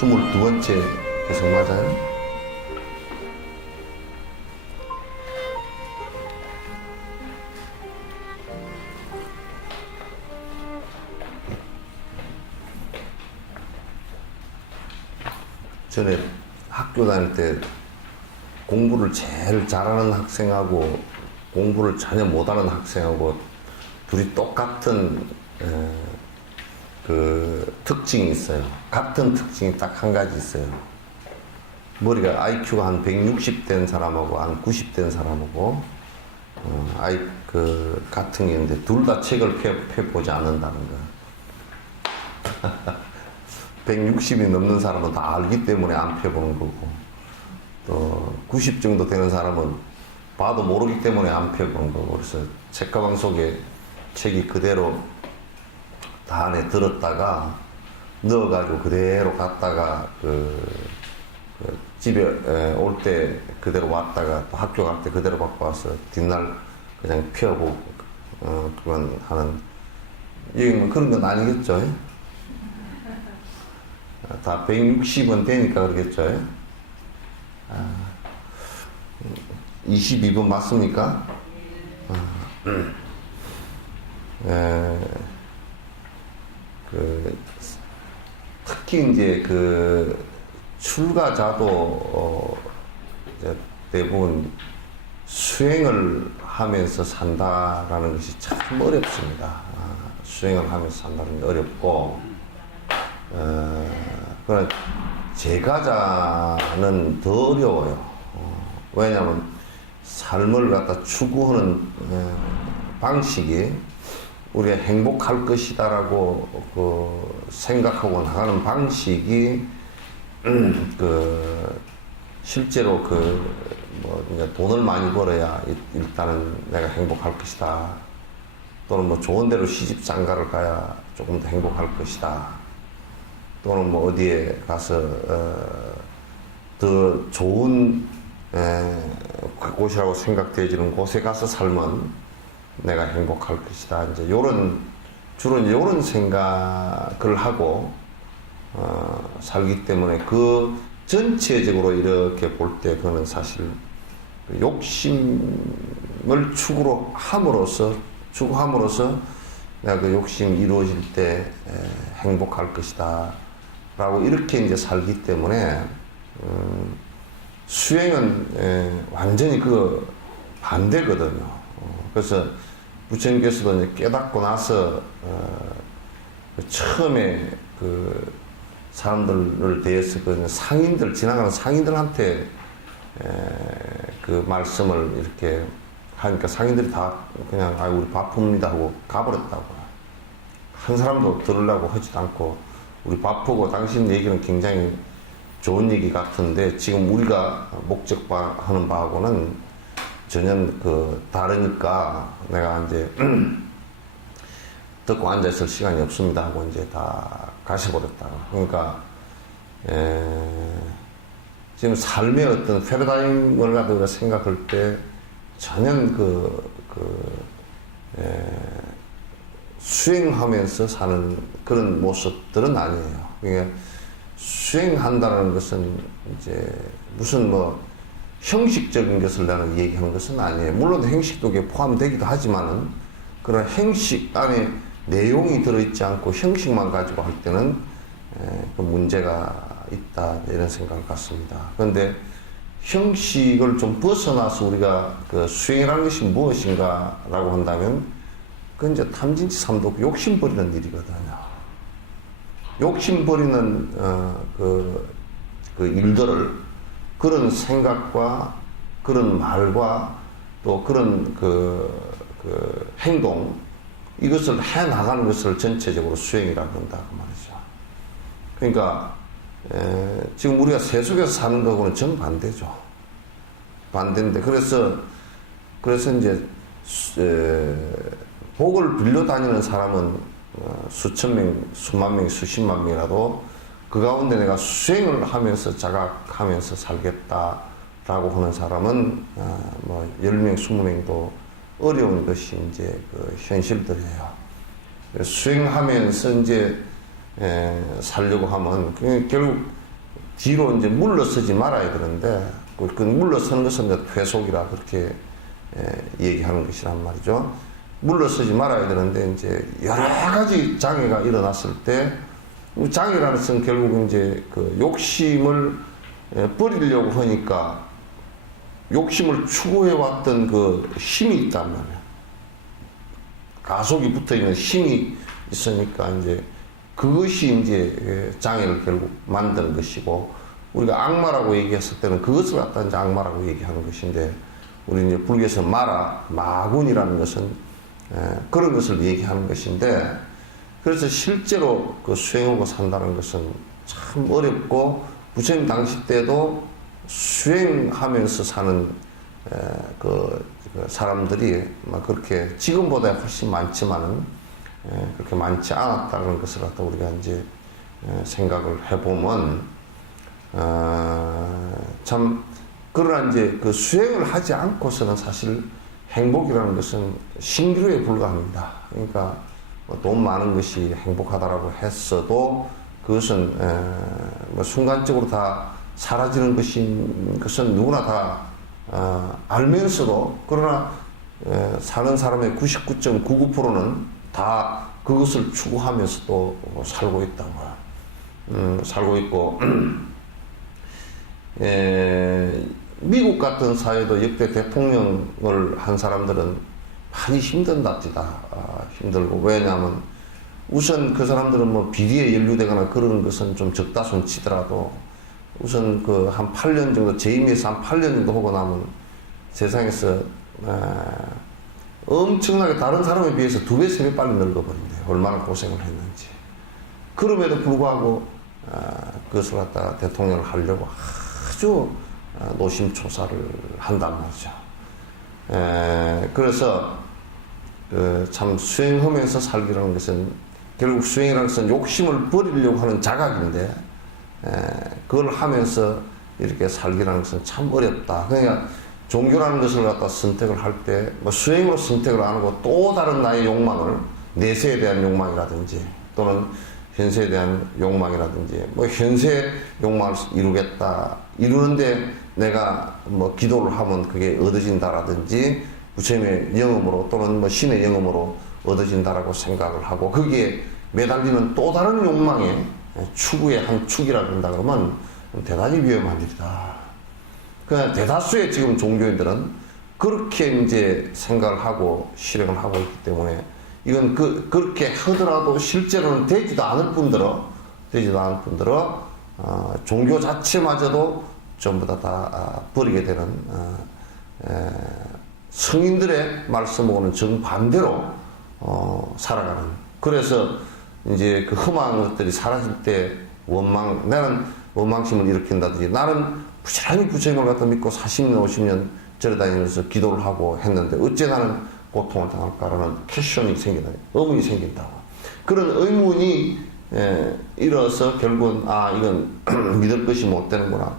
22번째 해석 맞아요? 전에 학교 다닐 때 공부를 제일 잘하는 학생하고 공부를 전혀 못하는 학생하고 둘이 똑같은 그 특징이 있어요. 같은 특징이 딱 한 가지 있어요. 머리가 IQ가 한 160 된 사람하고 한 90 된 사람하고 같은 게 있는데 둘 다 책을 펴보지 않는다는 거. 160이 넘는 사람은 다 알기 때문에 안 펴보는 거고, 또 90 정도 되는 사람은 봐도 모르기 때문에 안 펴보는 거고. 그래서 책가방 속에 책이 그대로 다 안에 들었다가 넣어가지고 그대로 갔다가 집에 올 때 그대로 왔다가 또 학교 갈 때 그대로 갖고 와서 뒷날 그냥 펴보고 그건 하는, 여기 뭐 그런 건 아니겠죠? 다 160은 되니까 그러겠죠? 22번 맞습니까? 특히 이제 출가자도 이제 대부분 수행을 하면서 산다라는 것이 참 어렵습니다. 수행을 하면서 산다는 게 어렵고, 그러나 제가자는 더 어려워요. 왜냐하면 삶을 갖다 추구하는 방식이 우리가 행복할 것이다라고 생각하고 나가는 방식이 실제로 이제 돈을 많이 벌어야 일단은 내가 행복할 것이다. 또는 뭐 좋은 데로 시집 장가를 가야 조금 더 행복할 것이다. 또는 뭐 어디에 가서 더 좋은 곳이라고 생각되어지는 곳에 가서 살면 내가 행복할 것이다. 이제 주로 이제 요런 생각을 하고 살기 때문에 그 전체적으로 이렇게 볼 때 그거는 사실 욕심을 추구함으로써 내가 그 욕심이 이루어질 때 행복할 것이다 라고 이렇게 이제 살기 때문에 수행은 완전히 그 반대거든요. 그래서 부처님께서도 이제 깨닫고 나서 처음에 사람들을 대해서 지나가는 상인들한테 그 말씀을 이렇게 하니까 상인들이 다 그냥 우리 바쁩니다 하고 가버렸다고. 한 사람도 들으려고 하지도 않고, 우리 바쁘고 당신 얘기는 굉장히 좋은 얘기 같은데 지금 우리가 목적하는 바하고는 전혀 다르니까 내가 이제 듣고 앉아있을 시간이 없습니다 하고 이제 다 가셔버렸다고. 그러니까 지금 삶의 어떤 패러다임을 가지고 생각할 때 전혀 수행하면서 사는 그런 모습들은 아니에요. 그러니까 수행한다는 것은 이제 무슨 형식적인 것을 나는 얘기하는 것은 아니에요. 물론 행식도 포함되기도 하지만은 그런 행식 안에 내용이 들어있지 않고 형식만 가지고 할 때는 그 문제가 있다 이런 생각을 갖습니다. 그런데 형식을 좀 벗어나서 우리가 수행이라는 것이 무엇인가라고 한다면 그건 이제 탐진치 삼독 욕심 버리는 일이거든요. 욕심 버리는 그 일들을 그런 생각과 그런 말과 또 그런 행동 이것을 해 나가는 것을 전체적으로 수행이라고 한다 그 말이죠. 그러니까 지금 우리가 세속에서 사는 거하고는 정반대죠. 반대인데 그래서 이제 복을 빌려 다니는 사람은 수천 명, 수만 명, 수십만 명이라도 그 가운데 내가 수행을 하면서 자각하면서 살겠다라고 하는 사람은 10명, 20명도 어려운 것이 이제 현실들이에요. 수행하면서 이제 살려고 하면 결국 뒤로 이제 물러서지 말아야 되는데, 그 물러서는 것은 이제 퇴속이라 그렇게 얘기하는 것이란 말이죠. 물러서지 말아야 되는데, 이제 여러 가지 장애가 일어났을 때, 장애라는 것은 결국 이제 그 욕심을 버리려고 하니까, 욕심을 추구해왔던 그 힘이 있단 말이에요. 가속이 붙어 있는 힘이 있으니까 이제 그것이 이제 장애를 결국 만드는 것이고, 우리가 악마라고 얘기했을 때는 그것을 갖다 이제 악마라고 얘기하는 것인데, 우리 이제 불교에서 마군이라는 것은 그런 것을 얘기하는 것인데, 그래서 실제로 그 수행하고 산다는 것은 참 어렵고, 부처님 당시 때도 수행하면서 사는 그 사람들이 막 그렇게 지금보다 훨씬 많지만은 그렇게 많지 않았다는 것을 갖다 우리가 이제 생각을 해보면, 참 그러나 이제 그 수행을 하지 않고서는 사실 행복이라는 것은 신기루에 불과합니다. 그러니까 돈 많은 것이 행복하다라고 했어도 그것은 뭐 순간적으로 다 사라지는 것은 누구나 다 알면서도, 그러나 사는 사람의 99.99%는 다 그것을 추구하면서도 살고 있다고 살고 있고, 미국 같은 사회도 역대 대통령을 한 사람들은 많이 힘든답니다. 힘들고. 왜냐하면 우선 그 사람들은 뭐 비리에 연루되거나 그런 것은 좀 적다 손치더라도, 우선 그 한 8년 정도, 재임에서 한 8년 정도 하고 나면 세상에서 엄청나게 다른 사람에 비해서 2배, 3배 빨리 늙어버린대요. 얼마나 고생을 했는지. 그럼에도 불구하고 그것을 갖다가 대통령을 하려고 아주 노심초사를 한단 말이죠. 그래서 참 수행하면서 살기라는 것은, 결국 수행이라는 것은 욕심을 버리려고 하는 자각인데, 그걸 하면서 이렇게 살기라는 것은 참 어렵다. 그러니까 종교라는 것을 갖다 선택을 할 때, 뭐 수행으로 선택을 안 하고 또 다른 나의 욕망을, 내세에 대한 욕망이라든지 또는 현세에 대한 욕망이라든지, 뭐 현세 욕망을 이루는데 내가 뭐 기도를 하면 그게 얻어진다라든지, 부처님의 영음으로 또는 뭐 신의 영음으로 얻어진다라고 생각을 하고, 거기에 매달리는 또 다른 욕망의 추구의 한 축이라 그런다 그러면 대단히 위험한 일이다. 그러니까 대다수의 지금 종교인들은 그렇게 이제 생각을 하고 실행을 하고 있기 때문에, 이건 그렇게 하더라도 실제로는 되지도 않을 뿐더러 종교 자체마저도 전부 다 버리게 되는 성인들의 말씀하고는 정반대로 살아가는. 그래서 이제 그 험한 것들이 사라질 때 나는 원망심을 일으킨다든지, 나는 부지런히 부처님을 갖다 믿고 40년, 50년 절에다니면서 기도를 하고 했는데 어째 나는 고통을 당할까라는 퀘션이 생긴다, 의문이 생긴다고. 그런 의문이 일어서 결국은 이건 믿을 것이 못 되는구나.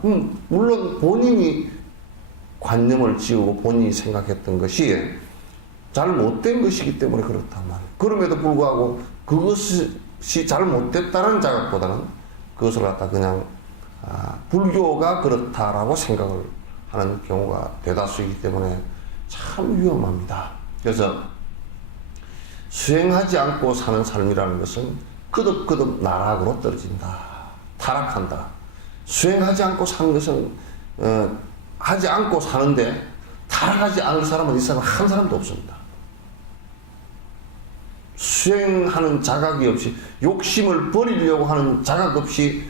물론 본인이 관념을 지우고 본인이 생각했던 것이 잘 못된 것이기 때문에 그렇단 말이에요. 그럼에도 불구하고 그것이 잘못됐다는 자각보다는 그것을 갖다 그냥 불교가 그렇다라고 생각을 하는 경우가 대다수이기 때문에 참 위험합니다. 그래서 수행하지 않고 사는 삶이라는 것은 끄덕끄덕 나락으로 떨어진다, 타락한다. 수행하지 않고 사는 것은 하지 않고 사는데 타락하지 않을 사람은 이 사람 한 사람도 없습니다. 수행하는 자각이 없이, 욕심을 버리려고 하는 자각 없이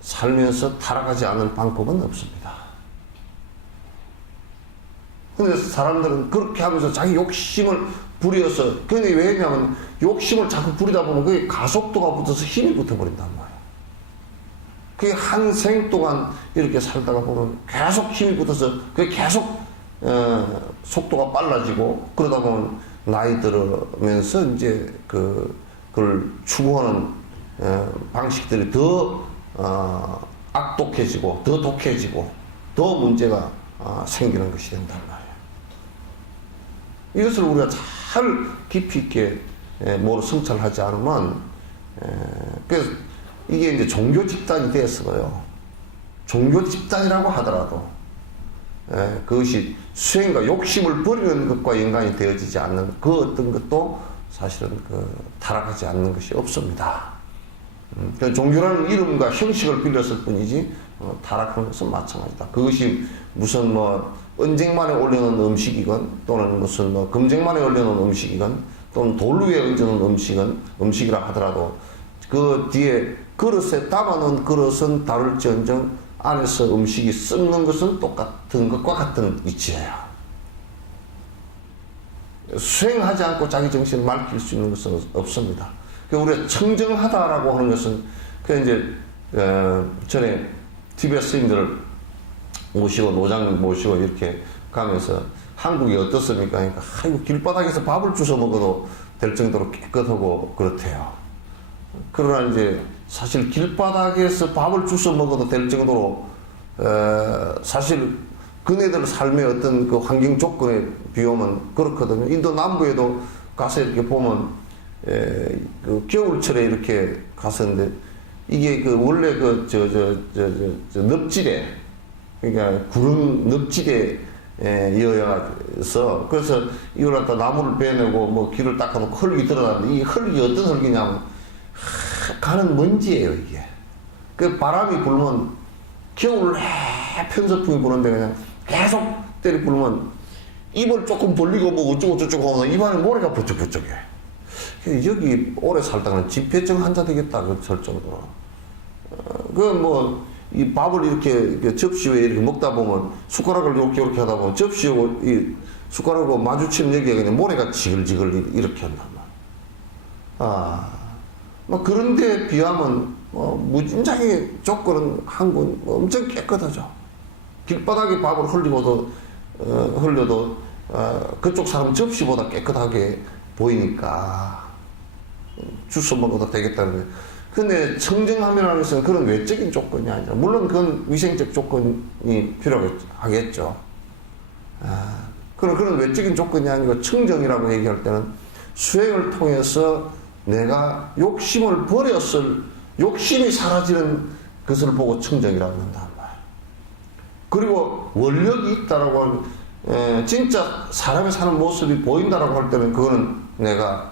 살면서 타락하지 않는 방법은 없습니다. 근데 사람들은 그렇게 하면서 자기 욕심을 부려서, 그게 왜냐면 욕심을 자꾸 부리다 보면 그게 가속도가 붙어서 힘이 붙어버린단 말이에요. 그게 한 생 동안 이렇게 살다가 보면 계속 힘이 붙어서 그게 계속 속도가 빨라지고, 그러다 보면 나이 들으면서 이제 그걸 추구하는 방식들이 더 악독해지고 더 독해지고 더 문제가 생기는 것이 된단 말이에요. 이것을 우리가 잘 깊이 있게 성찰하지 않으면, 그래서 이게 이제 종교 집단이 됐어요. 종교 집단이라고 하더라도 그것이 수행과 욕심을 버리는 것과 연관이 되어지지 않는 그 어떤 것도 사실은 타락하지 않는 것이 없습니다. 종교라는 이름과 형식을 빌렸을 뿐이지 타락하는 것은 마찬가지다. 그것이 무슨 언쟁만에 올려놓은 음식이건 또는 무슨 금쟁만에 올려놓은 음식이건 또는 돌 위에 얹어놓은 음식이라 하더라도 그 뒤에 그릇에 담아놓은 그릇은 다를지언정 안에서 음식이 썩는 것은 똑같은 것과 같은 이치예요. 수행하지 않고 자기 정신을 맑힐 수 있는 것은 없습니다. 우리가 청정하다라고 하는 것은 전에 TBS 스님들을 모시고 노장 모시고 이렇게 가면서 한국이 어떻습니까? 그러니까 길바닥에서 밥을 주워 먹어도 될 정도로 깨끗하고 그렇대요. 그러나 이제 사실 길바닥에서 밥을 주워 먹어도 될 정도로 사실 그네들 삶의 어떤 그 환경 조건에 비하면 그렇거든요. 인도 남부에도 가서 이렇게 보면 그 겨울철에 이렇게 갔었는데 이게 원래 늪지대 그러니까 구름 늪지대 이어서 그래서 이걸 갖다 나무를 베내고 길을 닦아놓고 흙이 들어가는데 이 흙이 어떤 흙이냐면 가는 먼지예요 이게. 그 바람이 불면 겨울 편서풍이 부는데 그냥 계속 때리 불면 입을 조금 벌리고 어쩌고 저쩌고 하면 입안에 모래가 부쩍부쩍해. 여기 오래 살다가는 집회증 환자 되겠다 그 정도로. 이 밥을 이렇게 접시 위에 이렇게 먹다 보면 숟가락을 이렇게 하다 보면 접시하고 이 숟가락하고 마주치는 여기에 그냥 모래가 지글지글 이렇게 한단 말이야. 그런데 비하면 무진장의 조건은 한국은 엄청 깨끗하죠. 길바닥에 밥을 흘려도 그쪽 사람 접시보다 깨끗하게 보이니까 주워 먹어도 되겠다는 거예요. 근데 청정함이라는 것은 그런 외적인 조건이 아니라 물론 그건 위생적 조건이 필요하겠죠. 그런 외적인 조건이 아니고 청정이라고 얘기할 때는 수행을 통해서 내가 욕심을 버렸을 욕심이 사라지는 것을 보고 청정이라고 한단 말이에요. 그리고 원력이 있다라고 진짜 사람이 사는 모습이 보인다라고 할 때는 그거는 내가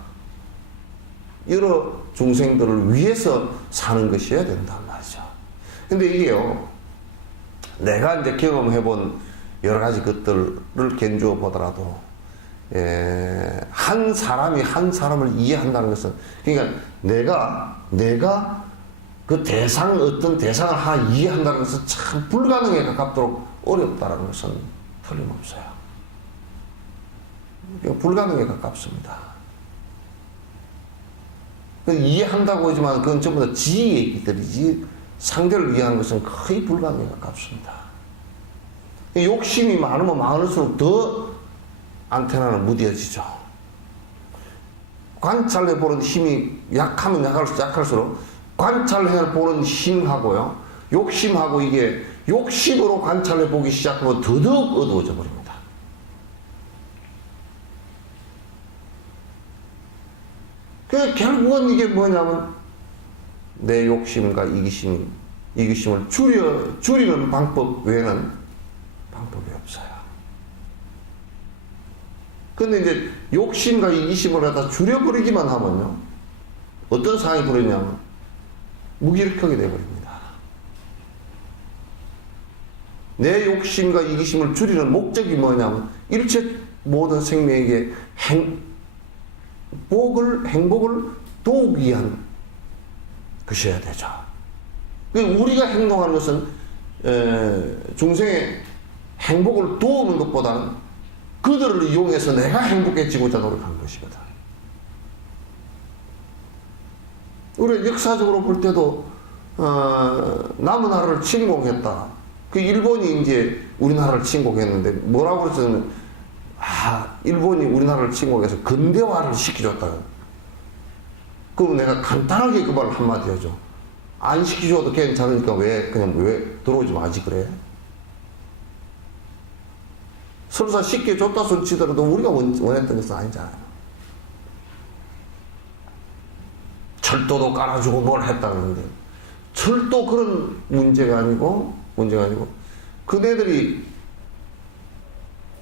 여러 중생들을 위해서 사는 것이어야 된단 말이죠. 근데 이게요, 내가 이제 경험해본 여러 가지 것들을 견주어 보더라도, 한 사람이 한 사람을 이해한다는 것은, 그러니까 내가 그 어떤 대상을 하나 이해한다는 것은 참 불가능에 가깝도록 어렵다는 것은 틀림없어요. 불가능에 가깝습니다. 이해한다고 하지만 그건 전부 다 지 얘기들이지 상대를 이해하는 것은 거의 불가능에 가깝습니다. 욕심이 많으면 많을수록 더 안테나는 무뎌지죠. 관찰해보는 힘이 약하면 약할수록 관찰해보는 힘하고요, 욕심하고 이게 욕심으로 관찰해보기 시작하면 더더욱 어두워져 버립니다. 결국은 이게 뭐냐면 내 욕심과 이기심을 줄이는 방법 외에는 방법이 없어요. 근데 이제 욕심과 이기심을 갖다 줄여버리기만 하면요, 어떤 상황이 벌어지냐면 무기력하게 되어버립니다. 내 욕심과 이기심을 줄이는 목적이 뭐냐면 일체 모든 생명에게 행복을 도우기 위한 것이어야 되죠. 우리가 행동하는 것은 중생의 행복을 도우는 것보다는 그들을 이용해서 내가 행복해지고자 노력하는 것이거든. 우리 역사적으로 볼 때도 남은나라를 침공했다. 그 일본이 이제 우리나라를 침공했는데 뭐라고 그랬냐면 일본이 우리나라를 침공해서 근대화를 시켜줬다. 그럼 내가 간단하게 그 말을 한마디 하죠. 안 시켜줘도 괜찮으니까 왜 들어오지 마지 그래? 설사 시켜줬다 손 치더라도 우리가 원했던 것은 아니잖아요. 철도도 깔아주고 뭘 했다는데 철도 그런 문제가 아니고 문제가 아니고 그네들이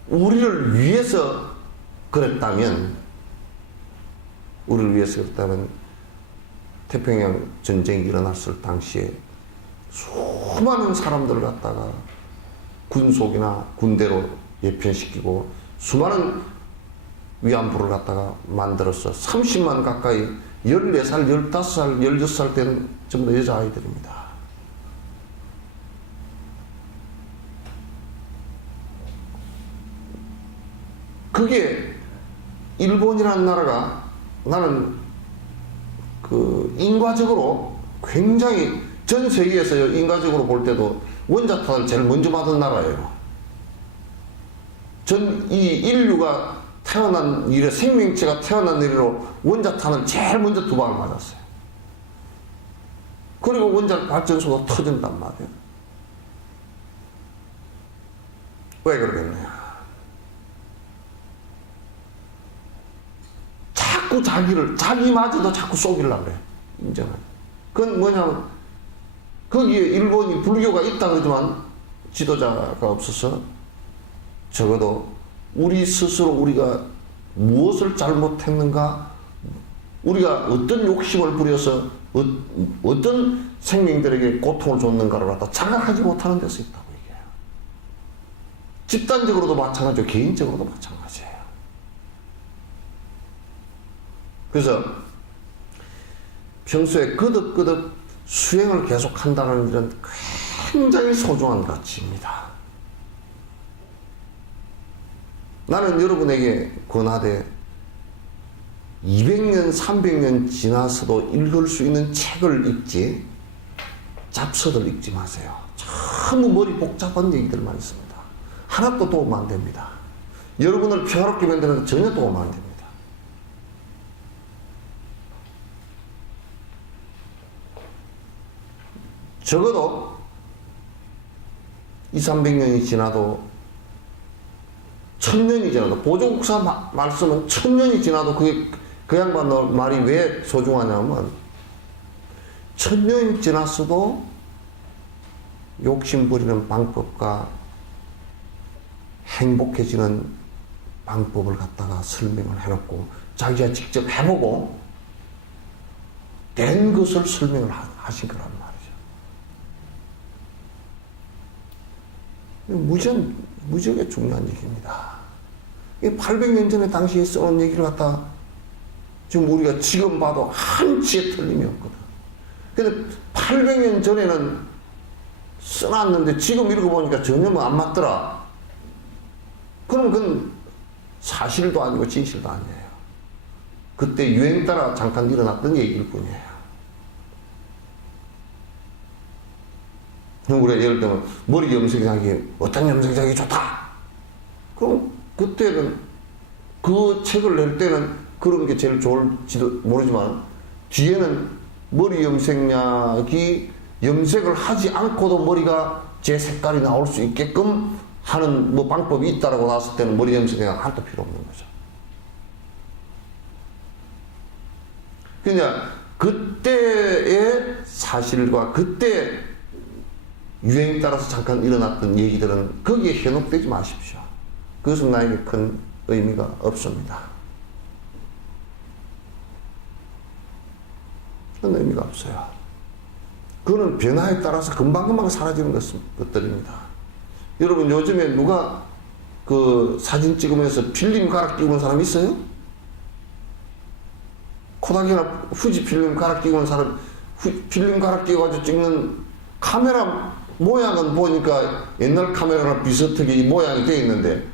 우리를 위해서 그랬다면 태평양 전쟁이 일어났을 당시에 수많은 사람들을 갖다가 군속이나 군대로 예편시키고 수많은 위안부를 갖다가 만들어서 30만 가까이 14살, 15살, 16살 된 전부 다 여자아이들입니다. 그게 일본이라는 나라가 나는 그 인과적으로 굉장히 전 세계에서 인과적으로 볼 때도 원자탄을 제일 먼저 받은 나라예요. 이 인류가 태어난 이래 생명체가 태어난 이래로 원자탄을 제일 먼저 2방을 맞았어요. 그리고 원자력 발전소가 터진단 말이에요. 왜 그러겠냐? 자꾸 자기마저도 자꾸 쏘기려고 그래. 인정하죠. 그건 뭐냐면, 거기에 일본이 불교가 있다 그러지만 지도자가 없어서 적어도 우리 스스로 우리가 무엇을 잘못했는가, 우리가 어떤 욕심을 부려서 어떤 생명들에게 고통을 줬는가를 갖다 자각하지 못하는 데서 있다고 얘기해요. 집단적으로도 마찬가지고 개인적으로도 마찬가지예요. 그래서 평소에 거듭거듭 수행을 계속한다는 일은 굉장히 소중한 가치입니다. 나는 여러분에게 권하되 200년, 300년 지나서도 읽을 수 있는 책을 읽지 잡서들 읽지 마세요. 너무 머리 복잡한 얘기들만 있습니다. 하나도 도움 안 됩니다. 여러분을 평화롭게 만드는 데 전혀 도움 안 됩니다. 적어도 200~300년이 지나도 1000년이 지나도 보조국사 말씀은 1000년이 지나도 그 양반 말이 왜 소중하냐면 1000년이 지났어도 욕심 부리는 방법과 행복해지는 방법을 갖다가 설명을 해놓고 자기가 직접 해보고 된 것을 설명을 하신 거란 말이죠. 무지하게 중요한 얘기입니다. 800년 전에 당시에 써놓은 얘기를 갖다 지금 우리가 지금 봐도 한치의 틀림이 없거든. 근데 800년 전에는 써놨는데 지금 읽어보니까 전혀 안 맞더라. 그럼 그건 사실도 아니고 진실도 아니에요. 그때 유행 따라 잠깐 일어났던 얘기일 뿐이에요. 우리가 예를 들면 머리 염색약이 어떤 염색약이 좋다. 그럼 그때는 그 책을 낼 때는 그런 게 제일 좋을지도 모르지만 뒤에는 머리 염색약이 염색을 하지 않고도 머리가 제 색깔이 나올 수 있게끔 하는 뭐 방법이 있다라고 나왔을 때는 머리 염색약 하나도 필요 없는 거죠. 그냥 그때의 사실과 그때 유행에 따라서 잠깐 일어났던 얘기들은 거기에 현혹되지 마십시오. 그것은 나에게 큰 의미가 없습니다. 큰 의미가 없어요. 그거는 변화에 따라서 금방금방 사라지는 것들입니다. 여러분 요즘에 누가 그 사진 찍으면서 필름 갈아 끼우는 사람 있어요? 코닥이나 후지 필름 갈아 끼우는 사람, 필름 갈아 끼워가지고 찍는 카메라 모양은 보니까 옛날 카메라랑 비슷하게 이 모양이 되어 있는데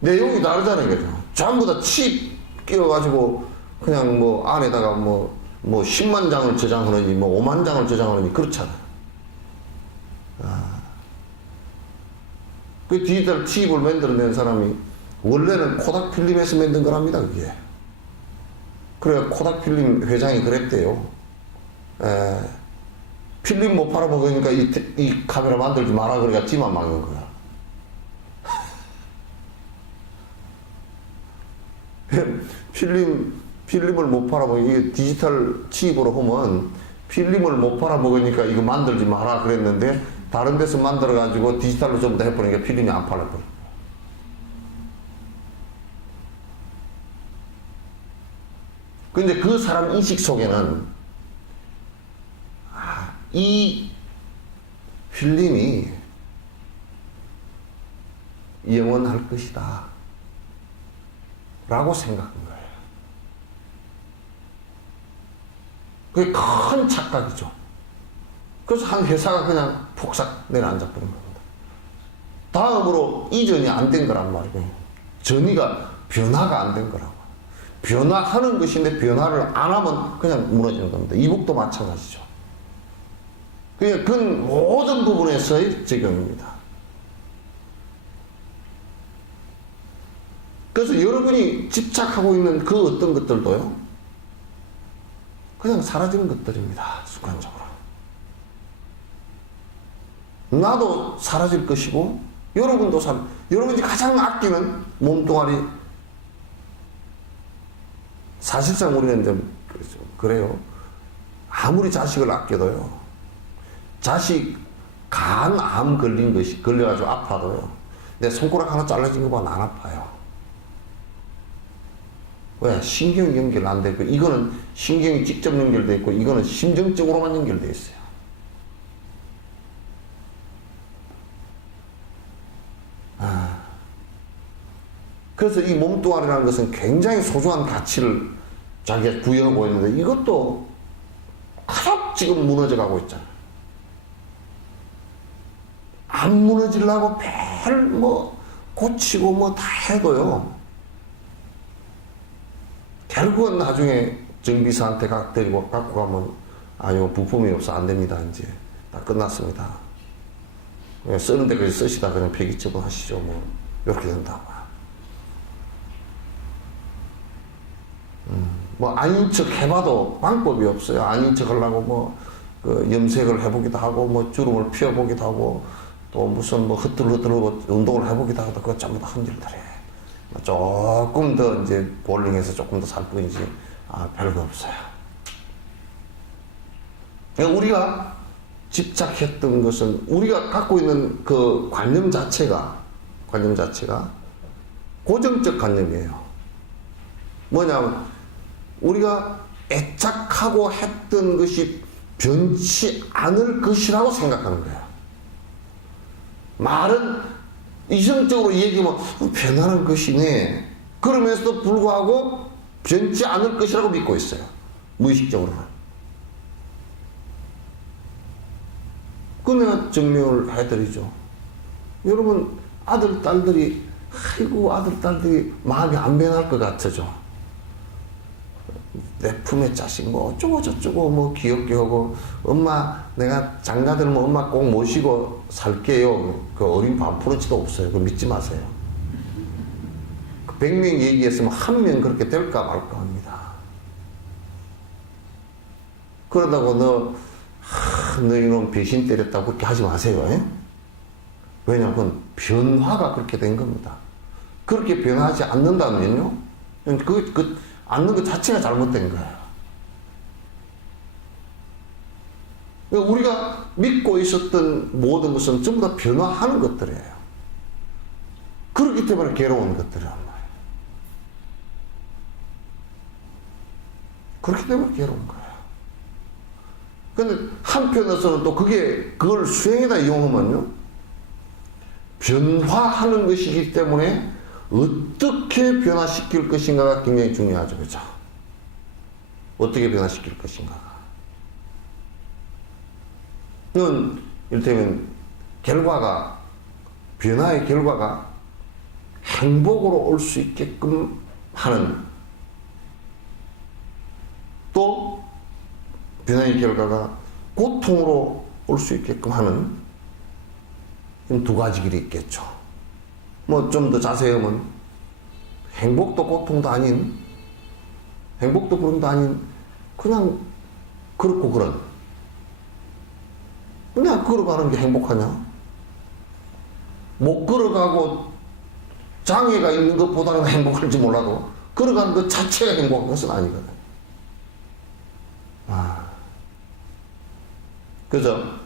내용이 다르다는 거죠. 전부 다 칩 끼워가지고 그냥 뭐 안에다가 뭐 10만 장을 저장하느니 뭐 5만 장을 저장하느니 그렇잖아요. 그 디지털 칩을 만들어낸 사람이 원래는 코닥 필름에서 만든 거랍니다. 그게. 그래 코닥 필름 회장이 그랬대요. 필름 못 팔아먹으니까 이 카메라 만들지 마라 그러니까 지만 막는 거야. 필름을 못 팔아먹으니까 이게 디지털 칩으로 하면 필름을 못 팔아먹으니까 이거 만들지 마라 그랬는데 다른 데서 만들어가지고 디지털로 좀 더 해버리니까 필름이 안 팔려버려. 근데 그 사람 인식 속에는 이 필름이 영원할 것이다 라고 생각한 거예요. 그게 큰 착각이죠. 그래서 한 회사가 그냥 폭삭 내려앉아 버린 겁니다. 다음으로 이전이 안 된 거란 말이에요. 전이가 변화가 안 된 거라고. 변화하는 것인데 변화를 안 하면 그냥 무너지는 겁니다. 이북도 마찬가지죠. 그냥 그 모든 부분에서의 적용입니다. 그래서 여러분이 집착하고 있는 그 어떤 것들도요, 그냥 사라지는 것들입니다. 순간적으로. 나도 사라질 것이고, 여러분도 여러분이 가장 아끼는 몸뚱아리, 사실상 우리는 좀 그래요. 아무리 자식을 아껴도요, 자식 간암 걸려가지고 아파도요, 내 손가락 하나 잘라진 거 보면 안 아파요. 왜? 신경이 연결 안 되고, 이거는 신경이 직접 연결되어 있고, 이거는 심정적으로만 연결되어 있어요. 그래서 이 몸뚱아리라는 것은 굉장히 소중한 가치를 자기가 부여하고 있는데, 이것도 계속 지금 무너져 가고 있잖아요. 안 무너지려고 고치고 다 해도요, 결국은 나중에 정비사한테 데리고 갖고 가면, 이거 부품이 없어 안 됩니다. 이제 다 끝났습니다. 쓰는 데까지 쓰시다 그냥 폐기 처분하시죠. 이렇게 된다고. 아닌 척 해봐도 방법이 없어요. 아닌 척 하려고 염색을 해보기도 하고, 주름을 피워보기도 하고, 또 무슨 흐틀흐틀 운동을 해보기도 하고, 그거 전부 다 흔들더래. 조금 더 이제 볼링해서 조금 더 살 뿐이지, 별거 없어요. 그러니까 우리가 집착했던 것은, 우리가 갖고 있는 그 관념 자체가 고정적 관념이에요. 뭐냐면, 우리가 애착하고 했던 것이 변치 않을 것이라고 생각하는 거예요. 말은 이성적으로 얘기하면 변하는 것이네. 그러면서도 불구하고 변치 않을 것이라고 믿고 있어요. 무의식적으로는. 그 내가 증명을 해드리죠. 여러분, 아들, 딸들이 마음이 안 변할 것 같아죠. 내 품에 자식 어쩌고 저쩌고 귀엽게 하고, 엄마 내가 장가들면 엄마 꼭 모시고 살게요. 그 어린 반푸르지도 없어요. 그거 믿지 마세요. 100명 얘기했으면 한 명 그렇게 될까 말까 합니다. 그러다고 너 이놈 배신 때렸다고 그렇게 하지 마세요. 왜냐하면 변화가 그렇게 된 겁니다. 그렇게 변하지 않는다면요, 않는 것 자체가 잘못된 거예요. 우리가 믿고 있었던 모든 것은 전부 다 변화하는 것들이에요. 그렇기 때문에 괴로운 것들이란 말이에요. 그렇기 때문에 괴로운 거예요. 근데 한편에서는 또 그걸 수행에다 이용하면요, 변화하는 것이기 때문에 어떻게 변화시킬 것인가가 굉장히 중요하죠. 그죠? 어떻게 변화시킬 것인가가. 이건 이를테면 변화의 결과가 행복으로 올 수 있게끔 하는, 또 변화의 결과가 고통으로 올 수 있게끔 하는, 두 가지 길이 있겠죠. 좀 더 자세히 하면, 행복도 고통도 아닌, 행복도 그런도 아닌, 그냥 그렇고 그런. 그냥 걸어가는 게 행복하냐? 못 걸어가고 장애가 있는 것보다는 행복할지 몰라도, 걸어가는 것 자체가 행복한 것은 아니거든. 그죠?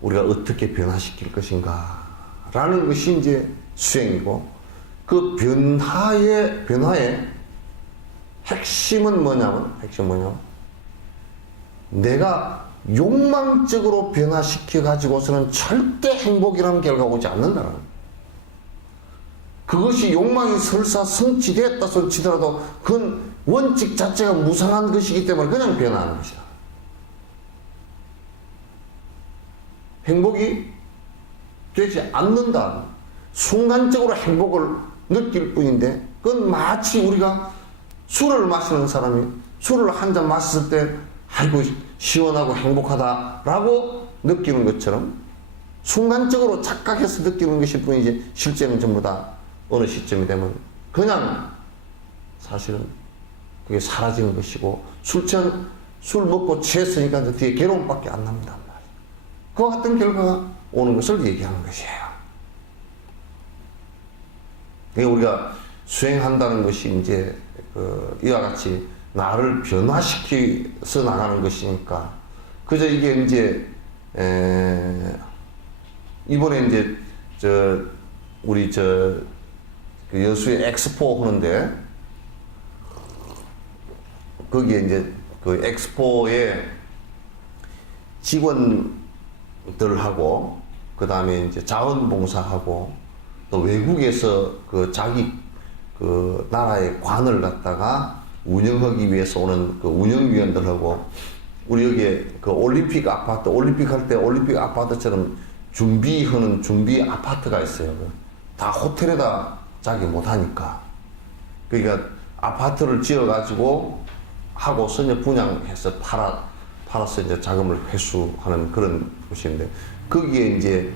우리가 어떻게 변화시킬 것인가 라는 것이 이제 수행이고, 그 변화의 핵심은 뭐냐면 내가 욕망적으로 변화시켜 가지고서는 절대 행복이라는 결과가 오지 않는다는 거예요. 그것이 욕망이 설사 성취되었다 손치더라도 그건 원칙 자체가 무상한 것이기 때문에 그냥 변화하는 것이다. 행복이 되지 않는다. 순간적으로 행복을 느낄 뿐인데, 그건 마치 우리가 술을 마시는 사람이 술을 한 잔 마셨을 때 아이고 시원하고 행복하다라고 느끼는 것처럼 순간적으로 착각해서 느끼는 것일 뿐이지, 실제는 전부 다 어느 시점이 되면 그냥 사실은 그게 사라지는 것이고, 술 먹고 취했으니까 뒤에 괴로움밖에 안 납니다. 그와 같은 결과가 오는 것을 얘기하는 것이에요. 우리가 수행한다는 것이 이제 이와 같이 나를 변화시켜서 나가는 것이니까, 그저 이게 이제 이번에 이제 우리 그 여수에 엑스포 하는데, 거기에 이제 그 엑스포에 직원들하고 그 다음에 이제 자원봉사하고 또 외국에서 그 자기 그 나라의 관을 갖다가 운영하기 위해서 오는 그 운영위원들하고, 우리 여기에 그 올림픽 아파트, 올림픽 할 때 올림픽 아파트처럼 준비하는 준비 아파트가 있어요. 다 호텔에다 자기 못하니까. 그러니까 아파트를 지어가지고 하고서 이제 분양해서 팔아서 이제 자금을 회수하는 그런 곳인데, 거기에 이제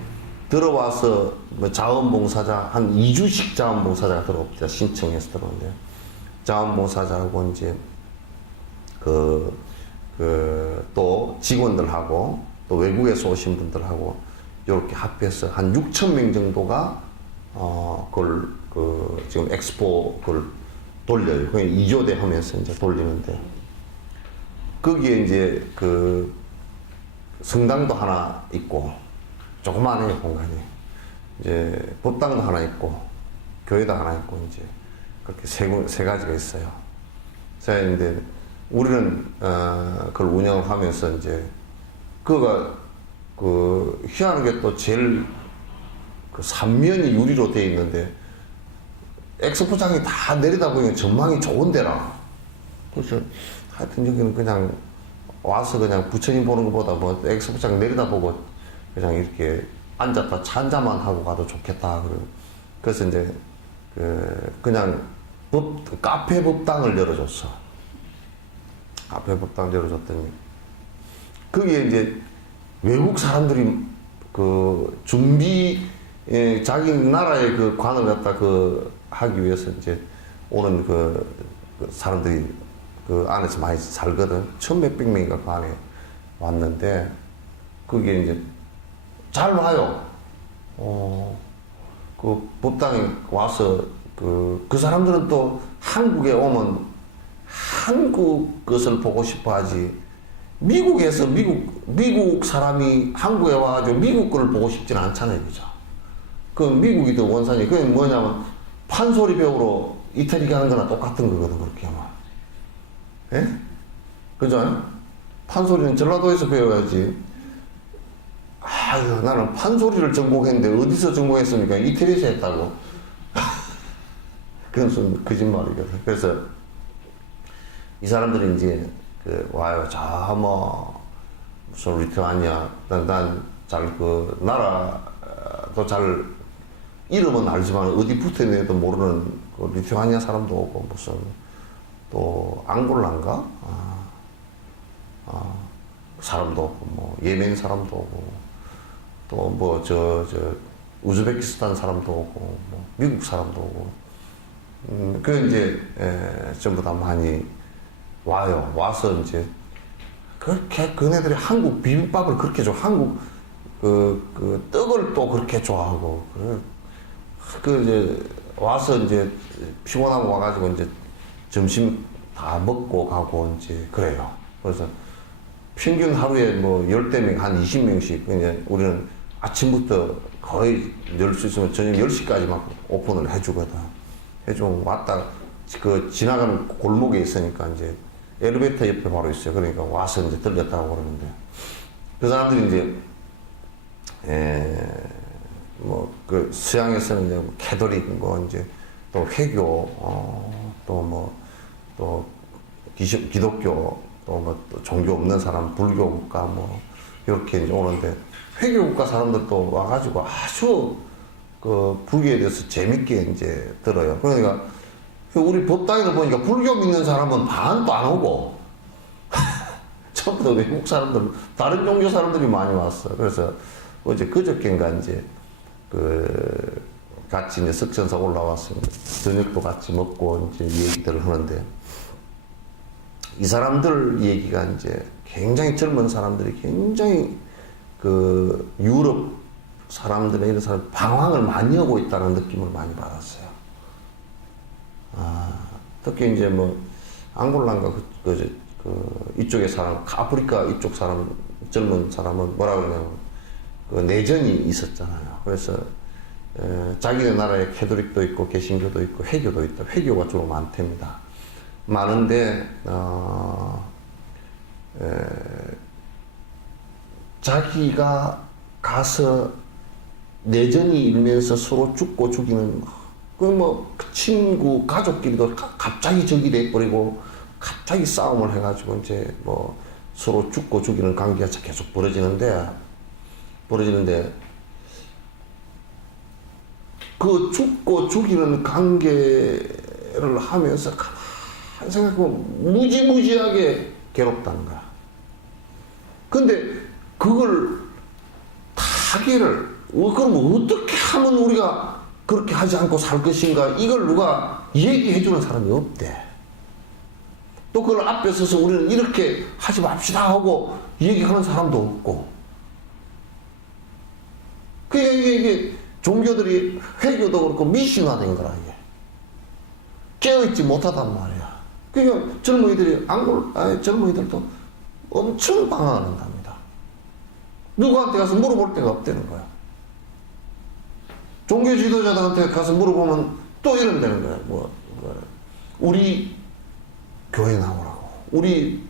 들어와서 뭐 자원봉사자 한 2주씩 자원봉사자가 들어옵니다. 신청해서 들어오는데, 자원봉사자하고 이제 또 직원들하고 또 외국에서 오신 분들하고 이렇게 합해서 한 6,000명 정도가 지금 엑스포 그걸 돌려요. 그냥 2조대 하면서 이제 돌리는데, 거기에 이제 그 성당도 하나 있고, 조그마해요 공간이. 이제 법당도 하나 있고, 교회도 하나 있고, 이제 그렇게 세 가지가 있어요. 자, 이제 우리는 그걸 운영을 하면서 이제 그거가 희한한 게 또 제일 그 삼면이 유리로 되어 있는데, 엑스포장이 다 내려다보니까 전망이 좋은 데라. 그래서 하여튼 여기는 그냥 와서 그냥 부처님 보는 것보다 뭐 엑스포장 내려다보고 그냥 이렇게 앉았다 차 한잔만 하고 가도 좋겠다. 그래서 이제 그냥 카페 법당을 열어줬어. 카페 법당 열어줬더니 거기에 이제 외국 사람들이 자기 나라의 그 관을 갖다 하기 위해서 이제 오는 그 사람들이 그 안에서 많이 살거든. 1,000몇백 명이가 그 안에 왔는데, 거기에 이제 잘 와요. 그 법당에 와서 그 사람들은 또 한국에 오면 한국 것을 보고 싶어 하지, 미국에서 미국 사람이 한국에 와가지고 미국 거를 보고 싶지는 않잖아요. 그죠? 그 미국이 더 원산이, 그게 뭐냐면 판소리 배우러 이태리 가는 거나 똑같은 거거든, 그렇게 하면. 예? 그죠? 판소리는 전라도에서 배워야지. 아유, 나는 판소리를 전공했는데 어디서 전공했습니까? 이태리에서 했다고. 그건 거짓말이거든. 그래서 이 사람들이 이제 와요. 무슨 리투아니아, 난 잘 나라도 잘 이름은 알지만 어디 붙어 있는지도 모르는 리투아니아 사람도 오고, 무슨 또 앙골라인가? 사람도 오고, 뭐 예멘 사람도 오고, 또 뭐 우즈베키스탄 사람도 오고, 뭐 미국 사람도 오고, 그 이제 전부 다 많이 와요. 와서 이제 그렇게 그네들이 한국 비빔밥을 그렇게 좋아, 한국 떡을 또 그렇게 좋아하고, 이제 와서 이제 피곤하고 와가지고 이제 점심 다 먹고 가고 이제 그래요. 그래서 평균 하루에 뭐 10대명, 한 20명씩, 그냥 우리는 아침부터 거의 열 수 있으면 저녁 10시까지 막 오픈을 해주거든. 해주면 왔다, 그 지나가는 골목에 있으니까 이제 엘리베이터 옆에 바로 있어요. 그러니까 와서 이제 들렸다고 그러는데. 그 사람들이 이제, 그 서양에서는 이제 캐톨릭, 뭐 이제 또 회교, 또 기독교, 또 뭐 또 종교 없는 사람, 불교 국가 뭐 이렇게 이제 오는데 회교 국가 사람들도 와가지고 아주 그 불교에 대해서 재밌게 이제 들어요. 그러니까 우리 법당에를 보니까 불교 믿는 사람은 반도 안 오고 전부 다 외국 사람들, 다른 종교 사람들이 많이 왔어. 그래서 어제 그저께인가 이제 같이 이제 석천사 올라왔습니다. 저녁도 같이 먹고 이제 얘기들을 하는데. 이 사람들 얘기가 이제 굉장히 젊은 사람들이 굉장히 그 유럽 사람들의 이런 사람 방황을 많이 하고 있다는 느낌을 많이 받았어요. 특히 이제 뭐 앙골라인가 이쪽의 사람, 아프리카 이쪽 사람 젊은 사람은 뭐라 그러냐면 그 내전이 있었잖아요. 그래서 자기네 나라에 캐톨릭도 있고 개신교도 있고 회교도 있다. 회교가 주로 많답니다. 많은데 자기가 가서 내전이 일면서 서로 죽고 죽이는 그 친구 가족끼리도 갑자기 적이 돼버리고 갑자기 싸움을 해가지고 이제 뭐 서로 죽고 죽이는 관계가 계속 벌어지는데 그 죽고 죽이는 관계를 하면서 가만히 생각해보면 무지무지하게 괴롭다는 거야. 근데 그걸 타개를 그럼 어떻게 하면 우리가 그렇게 하지 않고 살 것인가, 이걸 누가 얘기해 주는 사람이 없대. 또 그걸 앞에 서서 우리는 이렇게 하지 맙시다 하고 얘기하는 사람도 없고. 그러니까 이게 종교들이 회교도 그렇고 미신화된 거라, 이게. 깨어있지 못하단 말이야. 그러니까 젊은이들도 엄청 방황한답니다. 누구한테 가서 물어볼 데가 없다는 거야. 종교 지도자들한테 가서 물어보면 또 이런다는 거야. 우리 교회 나오라고. 우리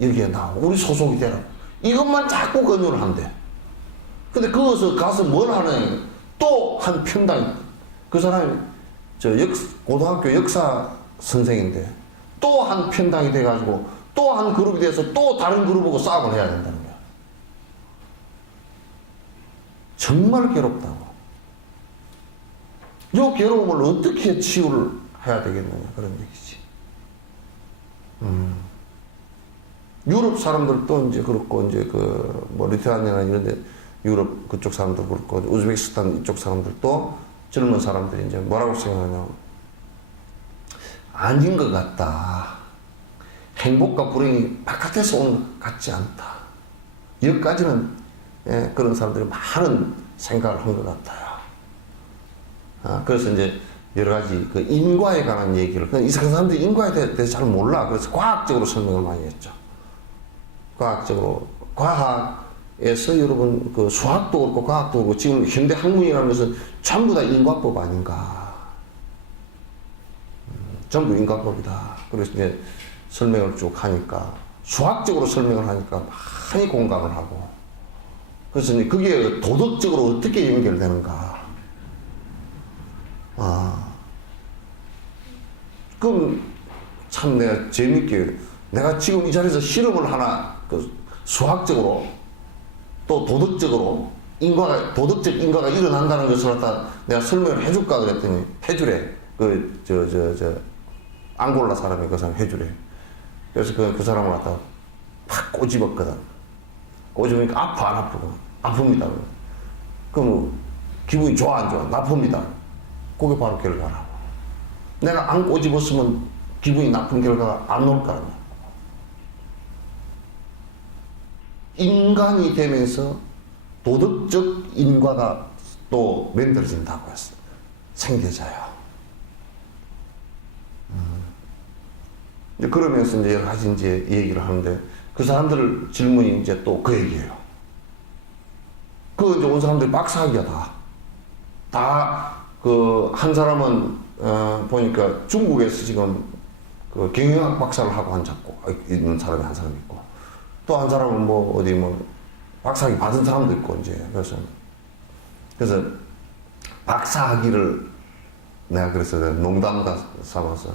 여기에 나오고. 우리 소속이 되라고. 이것만 자꾸 권유를 한대. 근데 거기서 가서 뭘 하느냐. 또 한 편당. 그 사람이 고등학교 역사 선생인데 또 한 편당이 돼가지고 또 한 그룹이 돼서 또 다른 그룹하고 싸움을 해야 된다는 거야. 정말 괴롭다고. 이 괴로움을 어떻게 치유를 해야 되겠느냐, 그런 얘기지. 유럽 사람들도 이제 그렇고, 이제 리투아니아나 이런데 유럽 그쪽 사람도 그렇고, 우즈베키스탄 이쪽 사람들도 젊은 사람들이 이제 뭐라고 생각하냐. 아닌 것 같다. 행복과 불행이 바깥에서 오는 것 같지 않다. 여기까지는 그런 사람들이 많은 생각을 한 것 같아요. 그래서 이제 여러 가지 그 인과에 관한 얘기를, 이 사람들이 인과에 대해서 잘 몰라. 그래서 과학적으로 설명을 많이 했죠. 과학에서 여러분 그 수학도 그렇고 과학도 그렇고 지금 현대 학문이라면서 전부 다 인과법 아닌가. 전부 인과법이다. 그래서 이제 설명을 쭉 하니까, 수학적으로 설명을 하니까 많이 공감을 하고, 그래서 이제 그게 도덕적으로 어떻게 연결되는가. 그럼 참 내가 재밌게, 내가 지금 이 자리에서 실험을 하나, 수학적으로 또 도덕적으로 도덕적 인과가 일어난다는 것을 갖다 내가 설명을 해줄까 그랬더니 해주래. 앙골라 사람이 그 사람 해주래. 그래서 그 사람을 갖다가 팍 꼬집었거든. 꼬집으니까 아파, 안 아프고? 아픕니다. 그럼 기분이 좋아, 안 좋아? 나쁩니다. 그게 바로 결과라고. 내가 안 꼬집었으면 기분이 나쁜 결과가 안 나올 거 아니야. 인간이 되면서 도덕적 인과가 또 만들어진다고 했어. 생겨져요. 그러면서 이제 여러 가지 이제 얘기를 하는데, 그 사람들 질문이 이제 또 그 얘기예요. 그 이제 온 사람들이 박사학위야 다 그 한 사람은 보니까 중국에서 지금 그 경영학 박사를 하고 앉았고 있는 사람이 한 사람 있고 또 한 사람은 뭐 어디 뭐 박사학위 받은 사람도 있고 이제 그래서 박사학위를 내가 그래서 농담 삼아서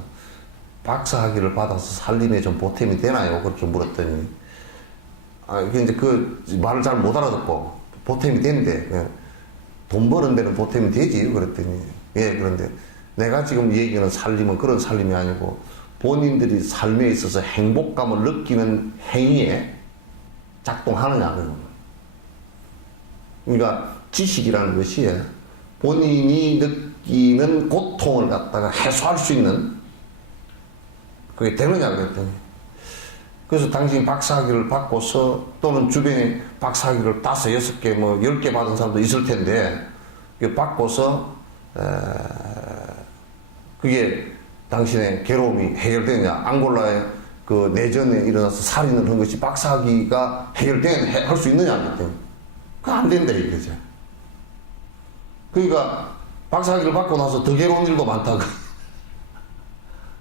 박사학위를 받아서 살림에 좀 보탬이 되나요? 그렇게 물었더니 이제 그 말을 잘 못 알아듣고 보탬이 된대. 돈 버는 데는 보탬이 되지. 그랬더니 예, 그런데 내가 지금 얘기하는 살림은 그런 살림이 아니고 본인들이 삶에 있어서 행복감을 느끼는 행위에 작동하느냐. 그러니까 지식이라는 것이 본인이 느끼는 고통을 갖다가 해소할 수 있는 그게 되느냐 그랬더니 그래서 당신이 박사학위를 받고서 또는 주변에 박사학위를 5, 6개 뭐 10개 받은 사람도 있을 텐데 받고서 그게 당신의 괴로움이 해결되느냐 앙골라의 그 내전에 일어나서 살인을 한 것이 박사학위가 할 수 있느냐 그랬더니 그거 안 된다 이거죠. 그러니까 박사학위를 받고 나서 더 괴로운 일도 많다.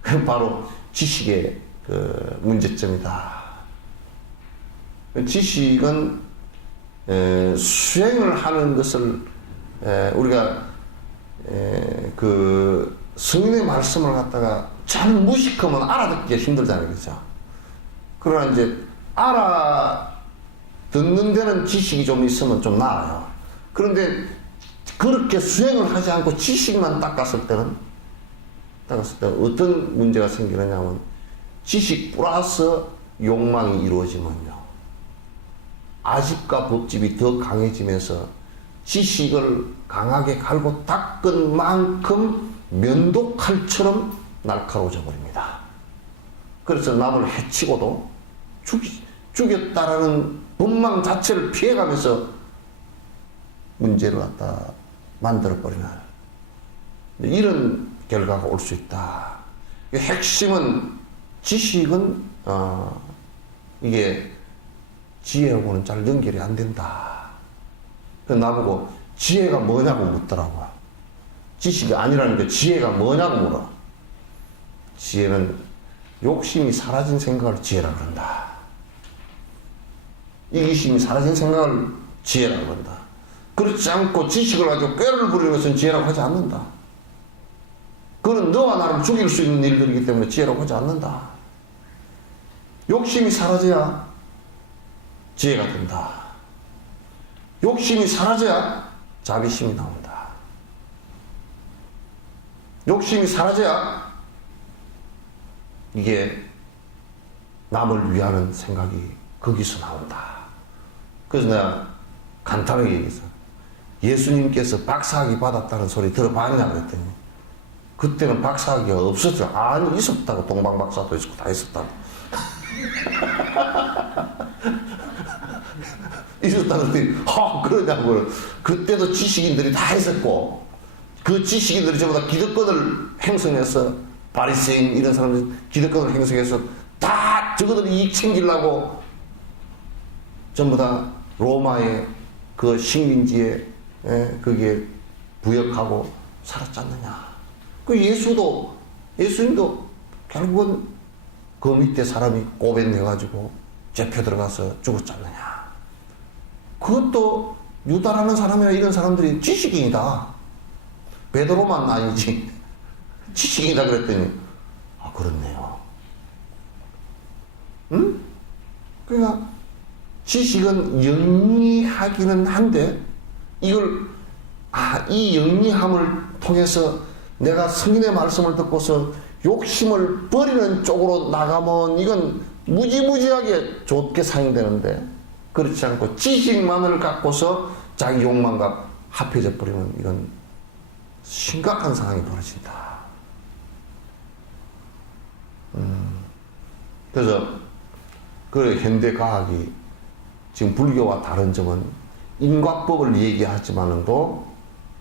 그 바로 지식의 그 문제점이다. 지식은 수행을 하는 것을 우리가 그 성인의 말씀을 갖다가 잘 무식하면 알아듣기가 힘들다는 거죠. 그러나 이제 알아듣는 데는 지식이 좀 있으면 좀 나아요. 그런데 그렇게 수행을 하지 않고 지식만 닦았을 때는 어떤 문제가 생기느냐 하면 지식 플러스 욕망이 이루어지면요. 아집과 법집이 더 강해지면서 지식을 강하게 갈고 닦은 만큼 면도칼처럼 날카로워져 버립니다. 그래서 남을 해치고도 죽였다라는 본망 자체를 피해가면서 문제를 갖다 만들어버리는 이런 결과가 올 수 있다. 핵심은 지식은 이게 지혜하고는 잘 연결이 안 된다. 그래서 나보고 지혜가 뭐냐고 묻더라고요. 지식이 아니라는 게 지혜가 뭐냐고 물어. 지혜는 욕심이 사라진 생각을 지혜라 그런다. 이기심이 사라진 생각을 지혜라 그런다. 그렇지 않고 지식을 가지고 꾀를 부리는 것은 지혜라고 하지 않는다. 그건 너와 나를 죽일 수 있는 일들이기 때문에 지혜라고 하지 않는다. 욕심이 사라져야 지혜가 된다. 욕심이 사라져야 자비심이 나온다. 욕심이 사라져야 이게 남을 위하는 생각이 거기서 나온다. 그래서 내가 간단하게 얘기했어. 예수님께서 박사학위 받았다는 소리 들어봤냐 그랬더니 그때는 박사학위가 없었죠. 아니 있었다고. 동방박사도 있었고 다 있었다고. 있었다 그랬더니 그러냐고. 그때도 지식인들이 다 있었고 그 지식인들이 전부 다 기득권을 행성해서 바리새인 이런 사람들 기득권을 행성해서 다 저거들 이익 챙기려고 전부 다 로마의 그 식민지에 거기에 부역하고 살았지 않느냐. 그 예수님도 결국은 그 밑에 사람이 꼬벤해가지고 잡혀 들어가서 죽었지 않느냐. 그것도 유다라는 사람이나 이런 사람들이 지식인이다. 베드로만 아니지. 지식인이다 그랬더니 그렇네요. 응? 그러니까 지식은 영리하기는 한데 이걸 이 영리함을 통해서 내가 성인의 말씀을 듣고서 욕심을 버리는 쪽으로 나가면 이건 무지무지하게 좋게 사용되는데 그렇지 않고 지식만을 갖고서 자기 욕망과 합해져 버리면 이건 심각한 상황이 벌어진다. 그래서 그 현대 과학이 지금 불교와 다른 점은 인과법을 얘기하지만도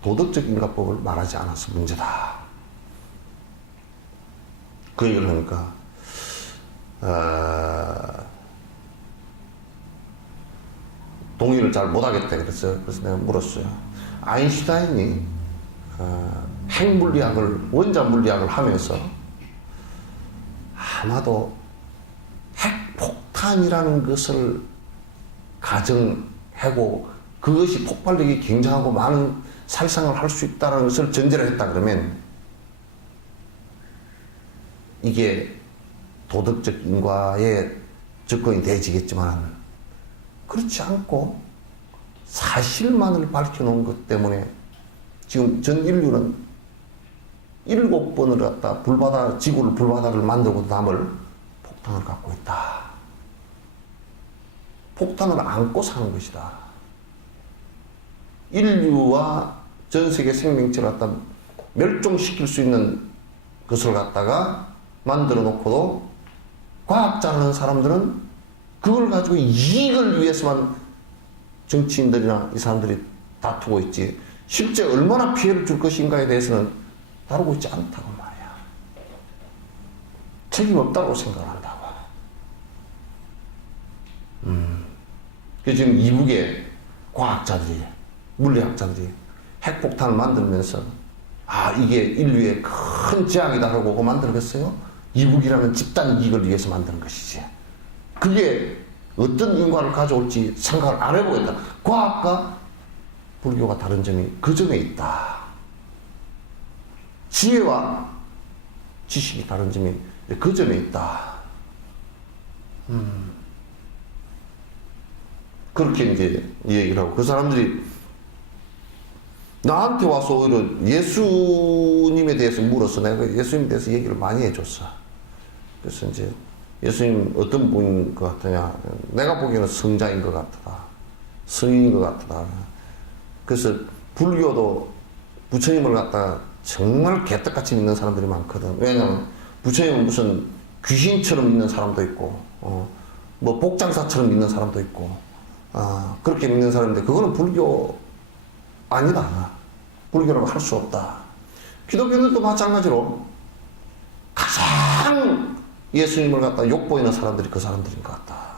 도덕적 인과법을 말하지 않아서 문제다. 그 얘기를 하니까 동의를 잘 못하겠다 그랬어요. 그래서 내가 물었어요. 아인슈타인이 핵물리학을 원자 물리학을 하면서 아마도 핵폭탄이라는 것을 가정하고 그것이 폭발력이 굉장하고 많은 살상을 할 수 있다는 것을 전제를 했다 그러면 이게 도덕적 인과에 접근이 되지겠지만 그렇지 않고 사실만을 밝혀놓은 것 때문에 지금 전 인류는 7번을 갖다 불바다, 지구를 불바다를 만들고 남을 폭탄을 갖고 있다. 폭탄을 안고 사는 것이다. 인류와 전 세계 생명체를 갖다 멸종시킬 수 있는 것을 갖다가 만들어 놓고도 과학자라는 사람들은 그걸 가지고 이익을 위해서만 정치인들이나 이 사람들이 다투고 있지 실제 얼마나 피해를 줄 것인가에 대해서는 다루고 있지 않다고 말이야. 책임 없다고 생각한다고. 그래서 지금 이북의 과학자들이, 물리학자들이 핵폭탄을 만들면서 이게 인류의 큰 재앙이다 하고 만들었어요. 이북이라는 집단 이익을 위해서 만드는 것이지. 그게 어떤 인과를 가져올지 생각을 안 해보겠다. 과학과 불교가 다른 점이 그 점에 있다. 지혜와 지식이 다른 점이 그 점에 있다. 그렇게 이제 얘기를 하고 그 사람들이 나한테 와서 오히려 예수님에 대해서 물어서 내가 예수님에 대해서 얘기를 많이 해줬어. 그래서 이제 예수님 어떤 분인 것 같으냐. 내가 보기에는 성자인 것 같다. 성인인 것 같다. 그래서 불교도 부처님을 갖다가 정말 개떡같이 믿는 사람들이 많거든. 왜냐면 부처님은 무슨 귀신처럼 믿는 사람도 있고, 뭐 복장사처럼 믿는 사람도 있고, 그렇게 믿는 사람인데 그거는 불교 아니다. 불교라고 할 수 없다. 기독교들도 마찬가지로 가장 예수님을 갖다 욕보이는 사람들이 그 사람들인 것 같다.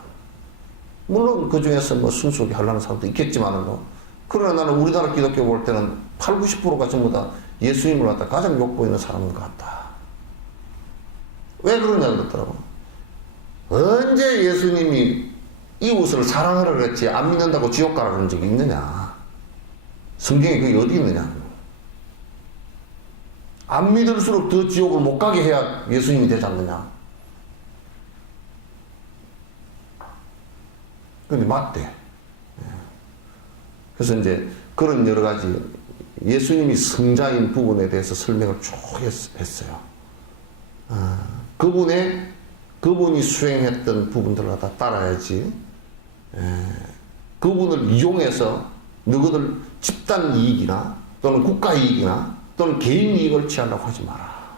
물론 그 중에서 뭐 순수하게 하려는 사람도 있겠지만은 그러나 나는 우리나라 기독교 볼 때는 8, 90%가 전부 다 예수님을 갖다 가장 욕보이는 사람인 것 같다. 왜 그러냐 그랬더라고. 언제 예수님이 이웃을 사랑하라 그랬지 안 믿는다고 지옥 가라 그런 적이 있느냐. 성경에 그게 어디 있느냐. 안 믿을수록 더 지옥을 못 가게 해야 예수님이 되지 않느냐. 근데 맞대. 그래서 이제 그런 여러 가지 예수님이 성자인 부분에 대해서 설명을 쭉 했어요. 그분이 수행했던 부분들을 다 따라야지. 그분을 이용해서 너희들 집단 이익이나 또는 국가 이익이나 또는 개인 이익을 취하려고 하지 마라.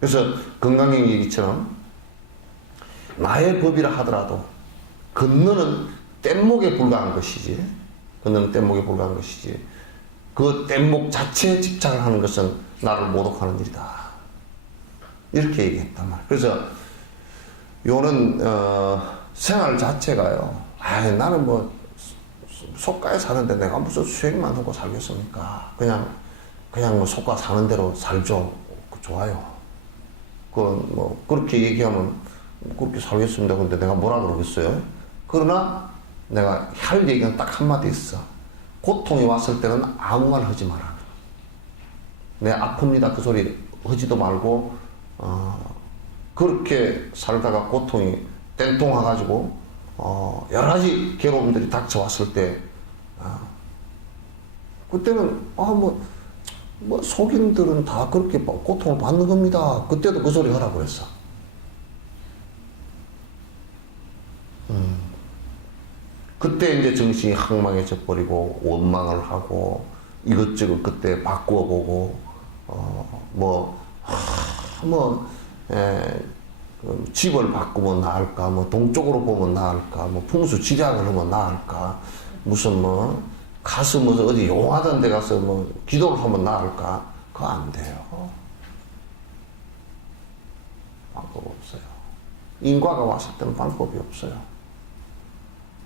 그래서 건강행 얘기처럼 나의 법이라 하더라도 건너는 뗏목에 불과한 것이지. 건너는 뗏목에 불과한 것이지. 그 뗏목 자체에 집착을 하는 것은 나를 모독하는 일이다. 이렇게 얘기했단 말이야. 그래서 요는 생활 자체가요. 나는 뭐 속가에 사는데 내가 무슨 수행만 하고 살겠습니까? 그냥 뭐 속가 사는 대로 살죠. 좋아요. 뭐 그렇게 얘기하면 그렇게 살겠습니다. 근데 내가 뭐라 그러겠어요? 그러나 내가 할 얘기는 딱 한마디 있어. 고통이 왔을 때는 아무 말 하지 마라. 내 아픕니다. 그 소리 하지도 말고 그렇게 살다가 고통이 땡통 와가지고 여러 가지 괴로움들이 닥쳐왔을 때 그때는 뭐 속인들은 다 그렇게 고통을 받는 겁니다. 그때도 그 소리 하라고 그랬어. 그때 이제 정신이 항망해져 버리고 원망을 하고 이것저것 그때 바꾸어 보고 집을 바꾸면 나을까, 뭐 동쪽으로 보면 나을까, 뭐 풍수 지략을 하면 나을까, 무슨 뭐 가서 뭐 어디 용하던 데 가서 뭐 기도를 하면 나을까, 그거 안 돼요. 방법 없어요. 인과가 왔을 때는 방법이 없어요.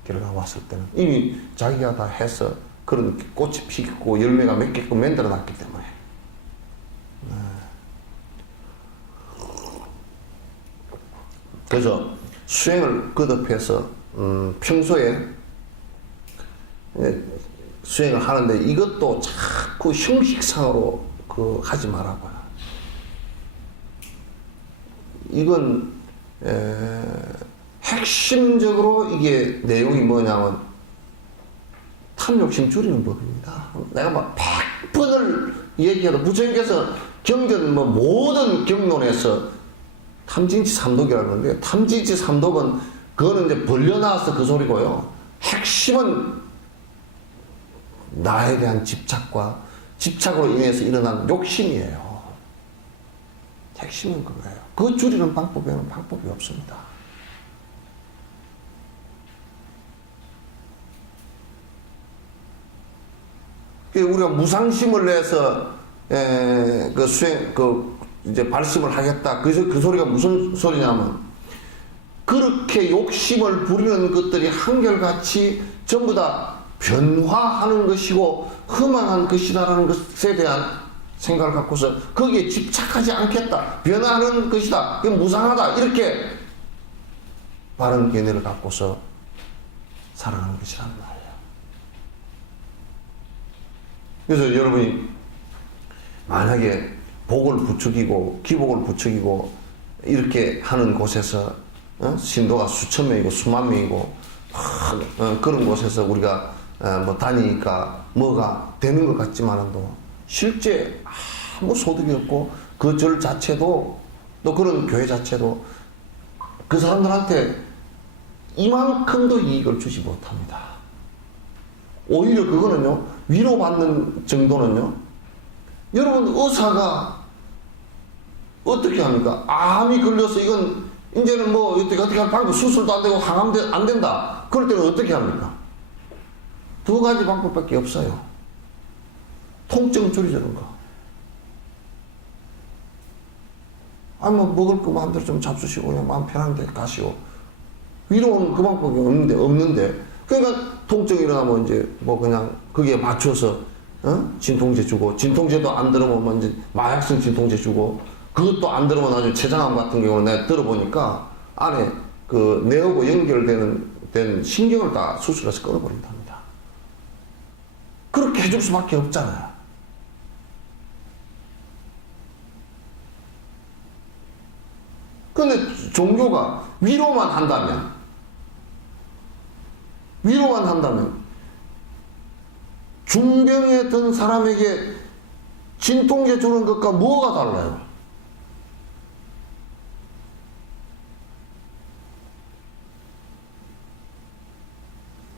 길가 왔을 때는 이미 자기가 다 해서 그런 꽃이 피고 열매가 맺게끔 만들어 놨기 때문에. 그래서 수행을 거듭해서 평소에 수행을 하는데 이것도 자꾸 형식상으로 하지 말라고요. 이건 핵심적으로 이게 내용이 뭐냐면 탐욕심 줄이는 법입니다. 내가 막 100번을 얘기해도 부처님께서 경전 뭐 모든 경론에서 탐진치 삼독이라고 하는데 탐진치 삼독은 그거는 이제 벌려놔서 그 소리고요. 핵심은 나에 대한 집착으로 인해서 일어난 욕심이에요. 핵심은 그거예요. 그 줄이는 방법에는 방법이 없습니다. 우리가 무상심을 내서 그 수행 이제 발심을 하겠다. 그 소리가 무슨 소리냐면 그렇게 욕심을 부리는 것들이 한결같이 전부 다 변화하는 것이고 흠망한 것이다라는 것에 대한 생각을 갖고서 거기에 집착하지 않겠다. 변화하는 것이다. 그게 무상하다. 이렇게 바른 견해를 갖고서 살아가는 것이란 말이에요. 그래서 여러분이 만약에 복을 부추기고 기복을 부추기고 이렇게 하는 곳에서 신도가 수천 명이고 수만 명이고 그런 곳에서 우리가 뭐 다니니까 뭐가 되는 것 같지만도 실제 아무 소득이 없고 그 절 자체도 또 그런 교회 자체도 그 사람들한테 이만큼도 이익을 주지 못합니다. 오히려 그거는요, 위로받는 정도는요, 여러분 의사가 어떻게 합니까? 암이 걸려서 이건 이제는 뭐 어떻게 할 방법, 수술도 안 되고 항암도 안 된다. 그럴 때는 어떻게 합니까? 두 가지 방법밖에 없어요. 통증 줄이자는 거. 뭐 먹을 거 마음대로 좀 잡수시고 그냥 마음 편한데 가시오. 위로는 그 방법이 없는데. 그러니까 통증이 일어나면 이제 뭐 그냥 거기에 맞춰서 진통제 주고, 진통제도 안 들으면 이제 마약성 진통제 주고, 그것도 안 들으면 아주 췌장암 같은 경우는 내가 들어보니까 안에 그 뇌하고 연결되는 신경을 다 수술해서 끊어버린답니다. 그렇게 해줄 수밖에 없잖아요. 근데 종교가 위로만 한다면 중병에 든 사람에게 진통제 주는 것과 뭐가 달라요?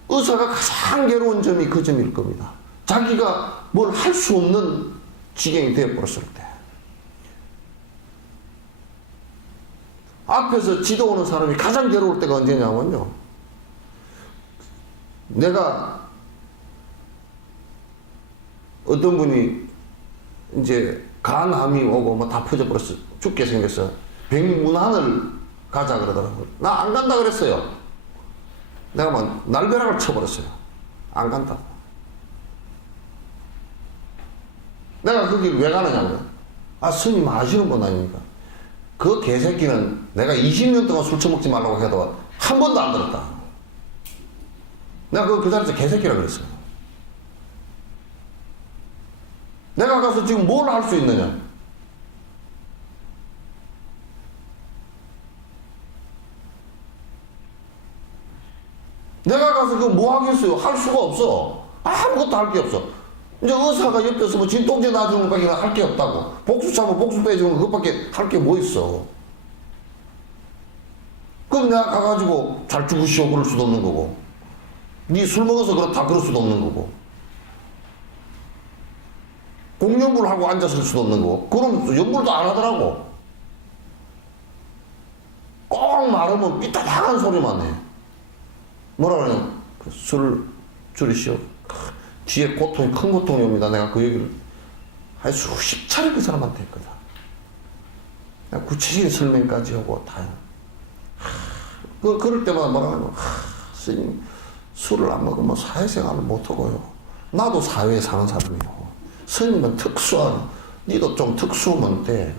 의사가 가장 괴로운 점이 그 점일 겁니다. 자기가 뭘 할 수 없는 지경이 되어버렸을 때. 앞에서 지도오는 사람이 가장 괴로울 때가 언제냐면요. 내가 어떤 분이 이제 간암이 오고 뭐 다 퍼져버렸어. 죽게 생겼어. 백문환을 가자 그러더라고요. 나 안 간다 그랬어요. 내가 막 날벼락을 쳐버렸어요. 안 간다고. 내가 거길 왜 가느냐고요. 스님 아시는 분 아닙니까? 그 개새끼는 내가 20년 동안 술 처먹지 말라고 해도 한 번도 안 들었다. 내가 그 자리에서 개새끼라 그랬어요. 내가 가서 지금 뭘 할 수 있느냐? 내가 가서 그거 뭐 하겠어요? 할 수가 없어. 아무것도 할 게 없어. 이제 의사가 옆에서 뭐 진통제 놔주는 것밖에 할 게 없다고. 복수 차면 복수 빼주는 그것밖에 할 게 뭐 있어. 그럼 내가 가가지고 잘 죽으시오 그럴 수도 없는 거고. 니 술 먹어서 그렇다 그럴 수도 없는 거고. 공연부를 하고 앉았을 수도 없는 거고. 그럼 연불도 안 하더라고. 꼭 말하면 삐딱한 소리만 해. 뭐라 그러냐. 술을 줄이시오. 뒤에 고통이 큰 고통이 옵니다. 내가 그 얘기를 한 수십 차례 그 사람한테 했거든. 내가 구체적인 설명까지 하고 다. 그럴 때마다 뭐라 하냐. 스님, 술을 안 먹으면 사회생활을 못하고요. 나도 사회에 사는 사람이고, 스님은 특수한, 니도 좀 특수하면 돼.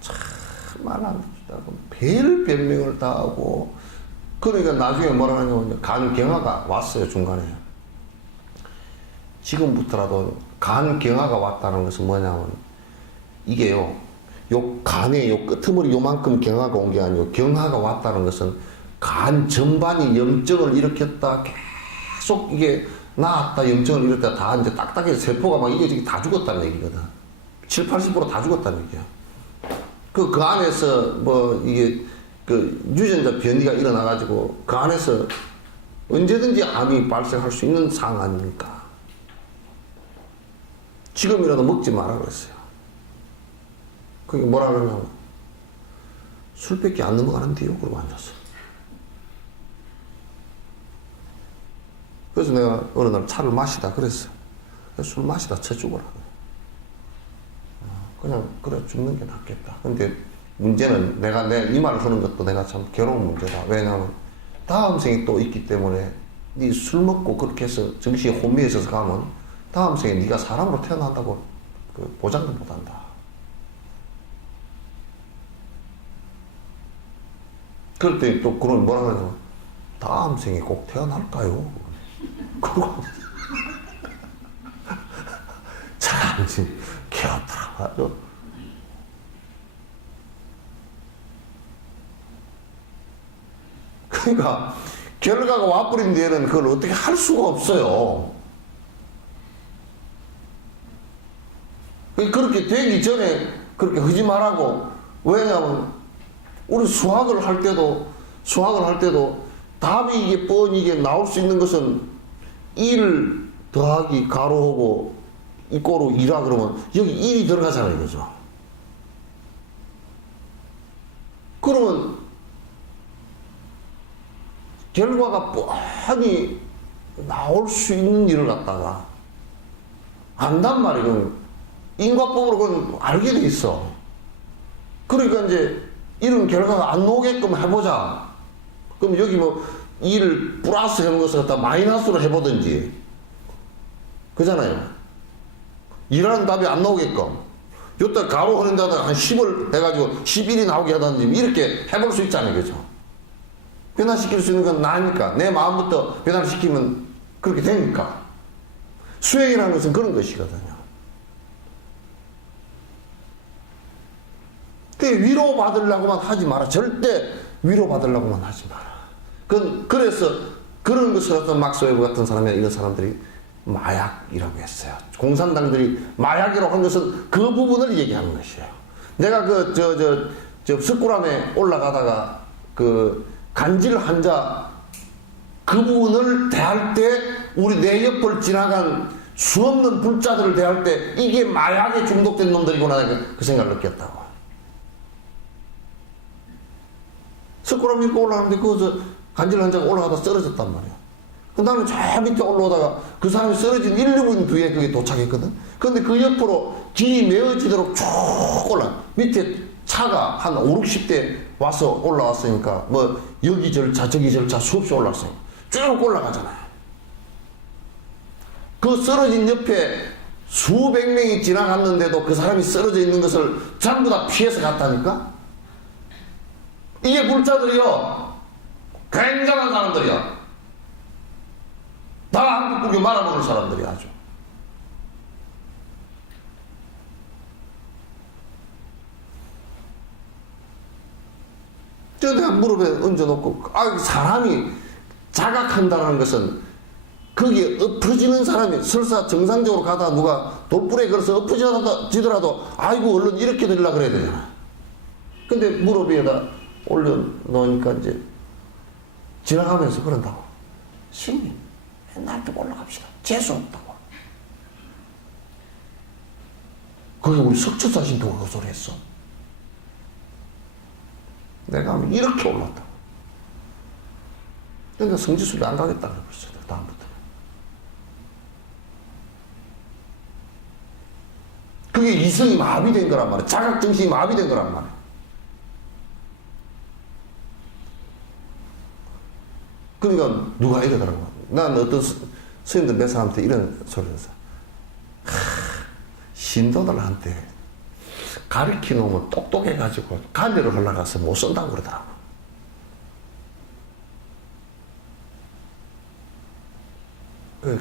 참 말안 듣다고 별 변명을 다 하고, 그러니까 나중에 뭐라 하냐면 간경화가 왔어요. 중간에 지금부터라도 간경화가 왔다는 것은 뭐냐면 이게요, 요 간에 요 끄트머리 요만큼 경화가 온 게 아니고, 경화가 왔다는 것은 간 전반이 염증을 일으켰다, 계속 이게 나았다, 염증을 일으켰다, 다 이제 딱딱해서 세포가 막 이게 다 죽었다는 얘기거든. 7, 80%다 죽었다는 얘기야. 그 안에서 뭐 이게 그 유전자 변이가 일어나가지고 그 안에서 언제든지 암이 발생할 수 있는 상황 아닙니까? 지금이라도 먹지 마라 그랬어요. 그게 뭐라 그러냐면 술밖에 안 넘어가는데요. 그러고 앉았어. 그래서 내가 어느 날 차를 마시다 그랬어. 술 마시다 쳐 죽어라. 그냥 그래 죽는 게 낫겠다. 근데 문제는 내가 이 말을 하는 것도 내가 참 괴로운 문제다. 왜냐하면 다음 생이 또 있기 때문에 네 술 먹고 그렇게 해서 정신이 혼미해서 가면 다음 생에 네가 사람으로 태어난다고 그 보장도 못한다. 그럴 때 또 그런 뭐라 그러냐면 다음 생에 꼭 태어날까요? 그거 참 개었더라. 그러니까 결과가 와버린 뒤에는 그걸 어떻게 할 수가 없어요. 그렇게 되기 전에 그렇게 하지 말라고. 왜냐하면 우리 수학을 할 때도 답이 이게 뻔히 이게 나올 수 있는 것은 1 더하기 가로하고 이꼬로 2라 그러면 여기 1이 들어가잖아요. 이거죠. 그러면 결과가 뻔히 나올 수 있는 일을 갖다가 안단 말이에요. 인과법으로 그건 알게 돼 있어. 그러니까 이제 이런 결과가 안 나오게끔 해보자. 그럼 여기 뭐 2를 플러스 해놓은 것을 갖다 마이너스로 해보든지. 그잖아요. 2라는 답이 안 나오게끔. 요때 가로 하는 데다가 한 10을 해가지고 11이 나오게 하든지 이렇게 해볼 수 있잖아요. 그죠? 변화시킬 수 있는 건 나니까. 내 마음부터 변화시키면 그렇게 되니까. 수행이라는 것은 그런 것이거든요. 위로받으려고만 하지 마라. 절대 위로받으려고만 하지 마라. 그래서 그런 것을 어떤 막스 웨버 같은 사람이나 이런 사람들이 마약이라고 했어요. 공산당들이 마약이라고 한 것은 그 부분을 얘기하는 것이에요. 내가 석굴암에 올라가다가 그 간질 환자 그 부분을 대할 때 우리 내 옆을 지나간 수없는 불자들을 대할 때 이게 마약에 중독된 놈들이구나 그 생각을 느꼈다고. 석굴암 이렇게 올라가는데 거기서 간질 환자가 올라가다 쓰러졌단 말이야. 그 다음에 저 밑에 올라오다가 그 사람이 쓰러진 1, 2분 뒤에 그게 도착했거든. 근데 그 옆으로 길이 메어지도록 쭉 밑에 차가 한 5, 60대 와서 올라왔으니까 뭐 여기 절차 저기 절차 수없이 올라왔어요. 쭉 올라가잖아요. 그 쓰러진 옆에 수백 명이 지나갔는데도 그 사람이 쓰러져 있는 것을 전부 다 피해서 갔다니까? 이게 불자들이요. 굉장한 사람들이야. 다 한국 국교 말아먹을 사람들이 아주. 저 내가 무릎에 얹어놓고, 사람이 자각한다는 것은 거기에 엎어지는 사람이 설사 정상적으로 가다가 누가 돌불에 걸어서 엎어지더라도 아이고 얼른 이렇게 되려고 그래야 되잖아. 근데 무릎 위에다 올려놓으니까 이제 지나가면서 그런다고. 스님, 날 좀 올라갑시다. 재수 없다고. 그게 우리 석처사 신도가 그 소리 했어. 내가 하면 이렇게 올랐다고. 그러니까 성지순례 안 가겠다 그랬어요. 다음부터. 그게 그게 이성이 마비된 거란 말이야. 자각정신이 마비된 거란 말이야. 그러니까 누가 이러더라고. 난 어떤 스님들 몇 사람한테 이런 소리를 했어. 신도들한테 가르쳐 놓으면 똑똑해가지고 간대를 올라가서 못 쓴다고 그러더라고.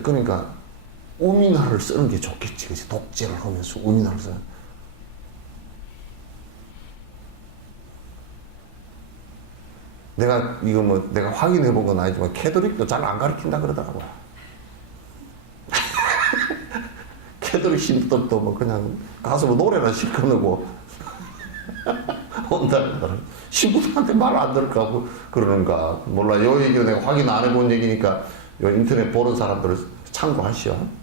그러니까 우민화를 쓰는 게 좋겠지. 그치? 독재를 하면서 우민화를 쓰는. 내가 이거 뭐 내가 확인해 본 건 아니지만 캐톨릭도 잘 안 가르친다 그러더라고. 캐톨릭 신도들도 뭐 그냥 가서 뭐 노래나 시끄러고 온다 그러더라고. 신부들한테 말 안 들을까 하고 그러는가 몰라. 요 얘기는 내가 확인 안 해본 얘기니까 요 인터넷 보는 사람들을 참고하시오.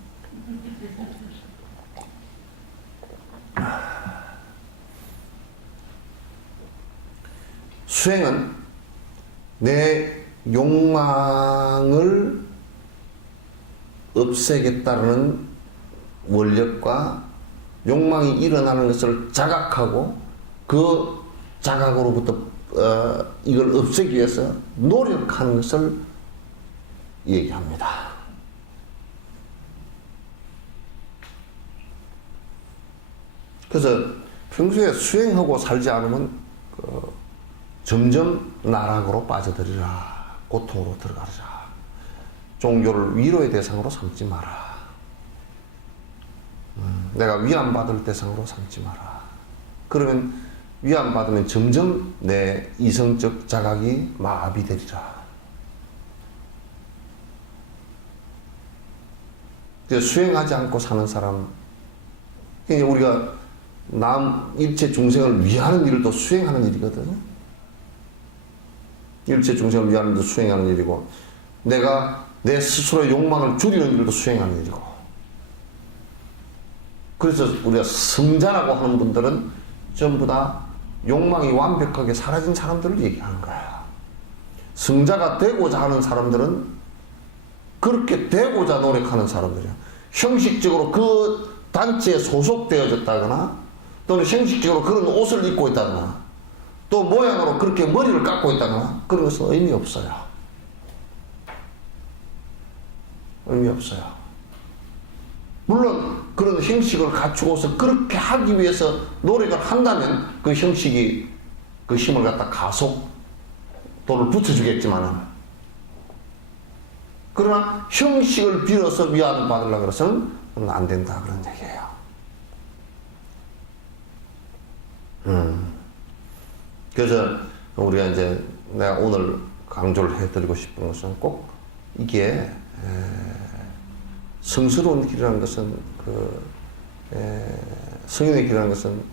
수행은 내 욕망을 없애겠다는 원력과 욕망이 일어나는 것을 자각하고 그 자각으로부터 이걸 없애기 위해서 노력하는 것을 얘기합니다. 그래서 평소에 수행하고 살지 않으면 점점 나락으로 빠져들이라. 고통으로 들어가라. 종교를 위로의 대상으로 삼지 마라. 내가 위안받을 대상으로 삼지 마라. 그러면 위안받으면 점점 내 이성적 자각이 마비되리라. 수행하지 않고 사는 사람, 우리가 일체 중생을 위하는 일도 수행하는 일이거든요. 일체 중생을 위하는 일도 수행하는 일이고, 내가 내 스스로의 욕망을 줄이는 일도 수행하는 일이고. 그래서 우리가 성자라고 하는 분들은 전부 다 욕망이 완벽하게 사라진 사람들을 얘기하는 거야. 성자가 되고자 하는 사람들은 그렇게 되고자 노력하는 사람들이야. 형식적으로 그 단체에 소속되어졌다거나 또는 형식적으로 그런 옷을 입고 있다거나 또 모양으로 그렇게 머리를 깎고 있다거나 그런 것은 의미 없어요. 의미 없어요. 물론 그런 형식을 갖추고서 그렇게 하기 위해서 노력을 한다면 그 형식이 그 힘을 갖다 가속도를 붙여주겠지만 그러나 형식을 빌어서 위안을 받으려고 해서는 안 된다 그런 얘기예요. 그래서 우리가 이제 내가 오늘 강조를 해드리고 싶은 것은 꼭 이게 성스러운 길이라는 것은 성인의 길이라는 것은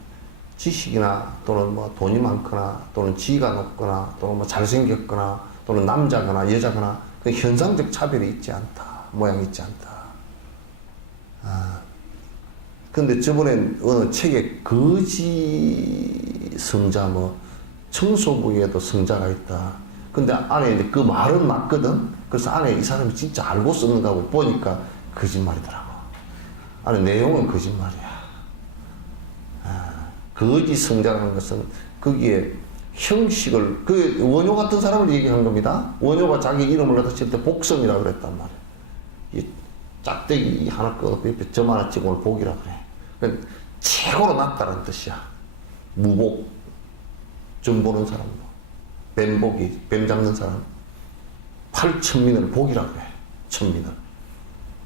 지식이나 또는 뭐 돈이 많거나 또는 지위가 높거나 또는 뭐 잘생겼거나 또는 남자거나 여자거나 그 현상적 차별이 있지 않다. 모양이 있지 않다. 근데 저번에 어느 책에 거지 성자 뭐 청소부에도 성자가 있다. 근데 안에 이제 그 말은 맞거든. 그래서 안에 이 사람이 진짜 알고 썼는가 하고 보니까 거짓말이더라고. 안에 내용은 거짓말이야. 거지 성자라는 것은 거기에 형식을, 그 원효 같은 사람을 얘기한 겁니다. 원효가 자기 이름을 갖다 칠 때 복성이라고 그랬단 말이야. 이 짝대기 하나 끄고 옆에 점 하나 찍으면 복이라 그래. 그러니까 최고로 낫다는 뜻이야. 무복, 점 보는 사람도, 뱀복이, 뱀 잡는 사람, 팔천민을 복이라 그래. 천민을.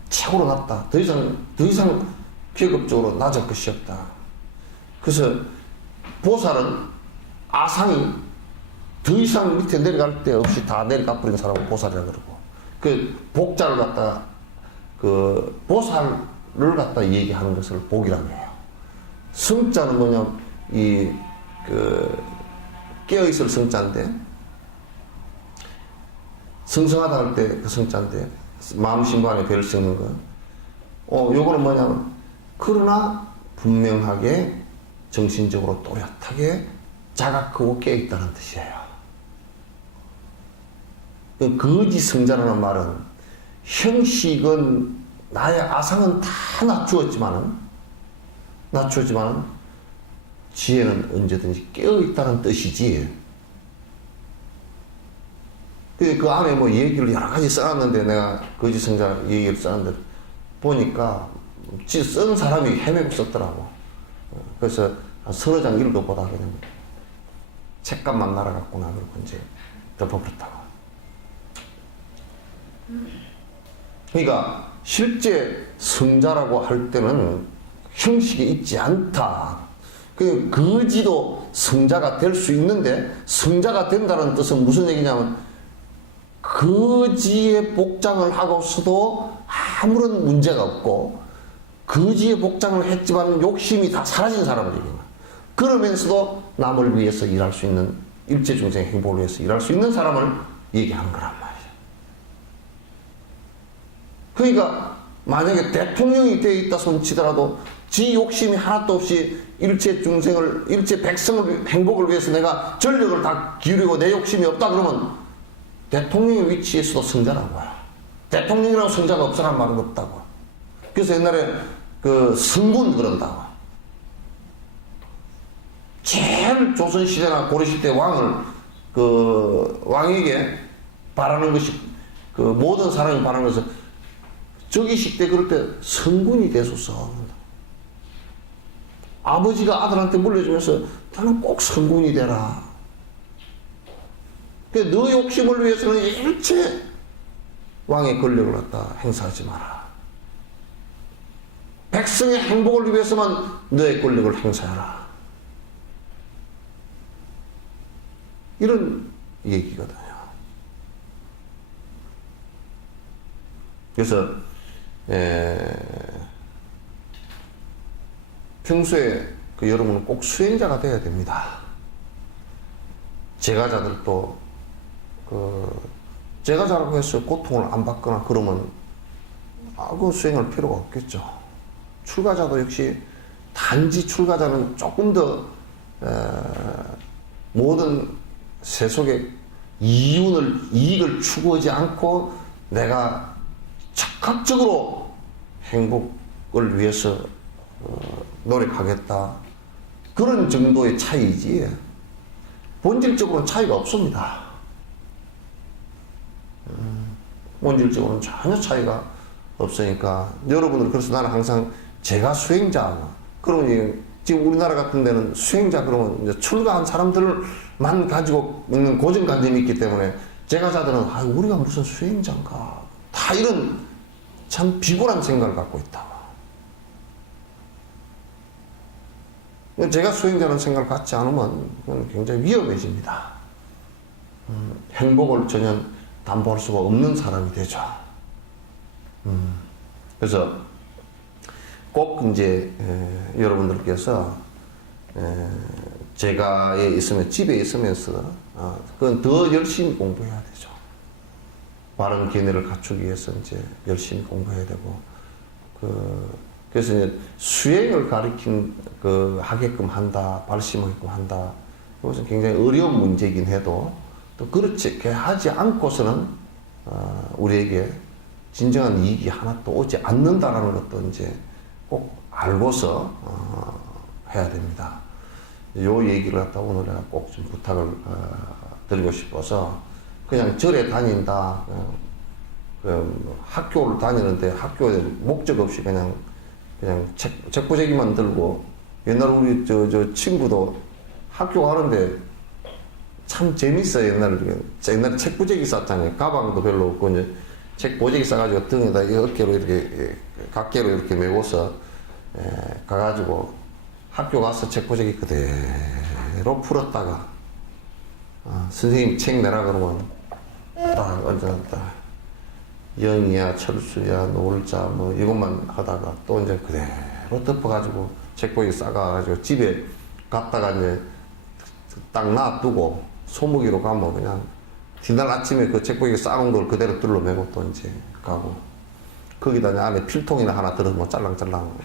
최고로 낫다. 더 이상 계급적으로 낮을 것이 없다. 그래서 보살은 아상이 더 이상 밑에 내려갈 데 없이 다 내려가 버린 사람을 보살이라 그러고, 그 복자를 갖다 그 보살을 갖다 얘기하는 것을 복이라고 해요. 성자는 뭐냐, 이 그 깨어있을 성자인데, 성성하다 할 때 그 성자인데, 마음 신관에 배를 섞는 거. 요거는 뭐냐면, 그러나 분명하게 정신적으로 또렷하게 자각하고 깨어있다는 뜻이에요. 그 거지 성자라는 말은 형식은 나의 아상은 다 낮추었지만은 낮추지만 지혜는 언제든지 깨어있다는 뜻이지. 그 안에 뭐 얘기를 여러 가지 써놨는데, 내가 거짓 성자 얘기를 써놨는데 보니까 쓴 사람이 헤매고 썼더라고. 그래서 한 서너 장 읽어보다 그냥 책값만 날아갔구나 그러고 이제 덮어버렸다고. 그러니까 실제 성자라고 할 때는 형식이 있지 않다. 그 거지도 성자가 될 수 있는데, 성자가 된다는 뜻은 무슨 얘기냐면 거지의 복장을 하고서도 아무런 문제가 없고, 거지의 복장을 했지만 욕심이 다 사라진 사람을 얘기해요. 그러면서도 남을 위해서 일할 수 있는, 일체중생의 행복을 위해서 일할 수 있는 사람을 얘기하는 거란 말이에요. 그러니까 만약에 대통령이 되어 있다 손치더라도 지 욕심이 하나도 없이 일체중생을, 일체 백성을 행복을 위해서 내가 전력을 다 기울이고 내 욕심이 없다 그러면 대통령의 위치에서도 성자라고 해요. 대통령이라고 성자가 없으란 말은 없다고. 그래서 옛날에 그 성군 그런다고. 제일 조선시대나 고려시대 왕을, 그 왕에게 바라는 것이, 그 모든 사람이 바라는 것은 즉위식 때 그럴 때 성군이 되소서. 아버지가 아들한테 물려주면서 나는 꼭 성군이 되라. 너 욕심을 위해서는 일체 왕의 권력을 갖다 행사하지 마라. 백성의 행복을 위해서만 너의 권력을 행사하라. 이런 얘기거든요. 그래서 평소에 그 여러분은 꼭 수행자가 되어야 됩니다. 제가자들도 제가자라고 해서 고통을 안 받거나 그러면 그 수행할 필요가 없겠죠. 출가자도 역시 단지 출가자는 조금 더 모든 세속의 이익을 추구하지 않고 내가 적극적으로 행복을 위해서 노력하겠다. 그런 정도의 차이지 본질적으로는 차이가 없습니다. 본질적으로는 전혀 차이가 없으니까 여러분들, 그래서 나는 항상 제가 수행자, 그러면 지금 우리나라 같은 데는 수행자 그러면 이제 출가한 사람들만 가지고 있는 고정관념이 있기 때문에 제가자들은 우리가 무슨 수행자인가, 다 이런 참 비굴한 생각을 갖고 있다. 제가 수행자라는 생각을 갖지 않으면 그건 굉장히 위험해집니다. 행복을 전혀 담보할 수가 없는 사람이 되죠. 그래서 꼭 이제 여러분들께서 제가에 있으면, 집에 있으면서 그건 더 열심히 공부해야 되죠. 바른 견해를 갖추기 위해서 이제 열심히 공부해야 되고, 그래서 이제 수행을 가리킨 하게끔 한다, 발심하게끔 한다. 이것은 굉장히 어려운 문제이긴 해도 또 그렇게 하지 않고서는 우리에게 진정한 이익이 하나도 오지 않는다라는 것도 이제 꼭 알고서 해야 됩니다. 요 얘기를 갖다 오늘 내가 꼭 좀 부탁을 드리고 싶어서, 그냥 절에 다닌다, 학교를 다니는데 학교에 목적 없이 그냥 책보재기만 들고, 옛날 우리 저 친구도 학교 가는데 참 재밌어요. 옛날에 책보재기 쌌잖아요. 가방도 별로 없고 이제 책보재기 싸가지고 등에다 어깨로 이렇게 각개로 이렇게 메고서 가가지고 학교 가서 책보재기 그대로 풀었다가 선생님 책 내라 그러면 딱 얹어놨다. 영이야, 철수야, 노을자, 뭐, 이것만 하다가 또 이제 그대로 덮어가지고 책보기 싸가가지고 집에 갔다가 이제 딱 놔두고 소무기로 가면 그냥 뒤날 아침에 그 책보기 싸놓은 걸 그대로 둘러매고 또 이제 가고, 거기다 이제 안에 필통이나 하나 들어서 짤랑짤랑.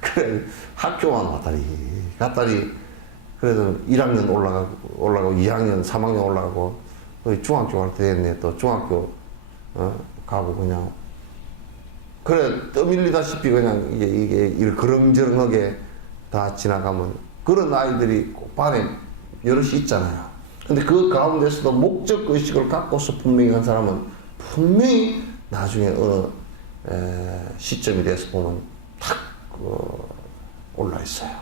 그래, 학교만 갔다리, 그래도 1학년 올라가고 2학년, 3학년 올라가고, 중학교 갈 때 됐네. 또 중학교 가고 그냥 그래 떠밀리다시피 그냥 이게 그렁저렁하게 다 지나가면 그런 아이들이 꼭 반에 여럿이 있잖아요. 근데 그 가운데서도 목적 의식을 갖고서 분명히 한 사람은 분명히 나중에 어느 시점이 돼서 보면 탁 올라 있어요.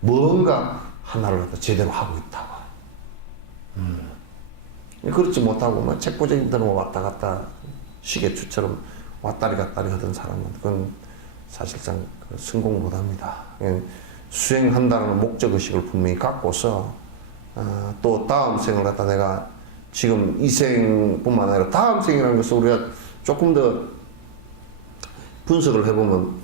뭔가 하나를 갖다 제대로 하고 있다고. 그렇지 못하고 뭐 책보적인대로 왔다 갔다 시계추처럼 왔다리 갔다리 하던 사람은 그건 사실상 성공 못합니다. 수행한다는 목적의식을 분명히 갖고서 또 다음 생을 갖다 내가 지금 이 생뿐만 아니라 다음 생이라는 것을 우리가 조금 더 분석을 해보면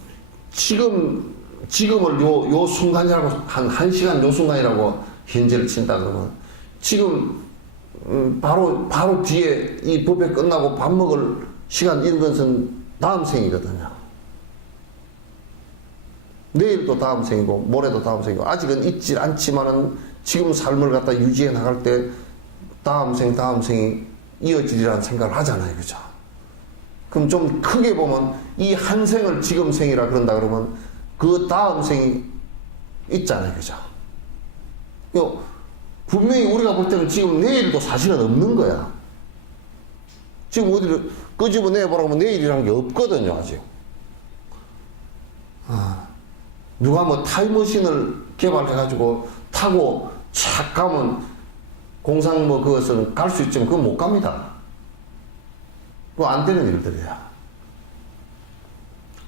지금을 요 순간이라고 한 시간 요 순간이라고 현재를 친다 그러면 지금 바로 뒤에 이 법회 끝나고 밥 먹을 시간 이런 것은 다음 생이거든요. 내일도 다음 생이고 모레도 다음 생이고 아직은 있지 않지만은 지금 삶을 갖다 유지해 나갈 때 다음 생이 이어지리라는 생각을 하잖아요. 그죠? 그럼 좀 크게 보면 이 한 생을 지금 생이라 그런다 그러면 그 다음 생이 있잖아요. 그죠? 분명히 우리가 볼 때는 지금 내일도 사실은 없는 거야. 지금 어디를 끄집어내보라고 하면 내일이라는 게 없거든요. 아직. 누가 뭐 타임머신을 개발해가지고 타고 착 가면 공상 뭐 그것은 갈 수 있지만 그건 못 갑니다. 그거 안 되는 일들이야.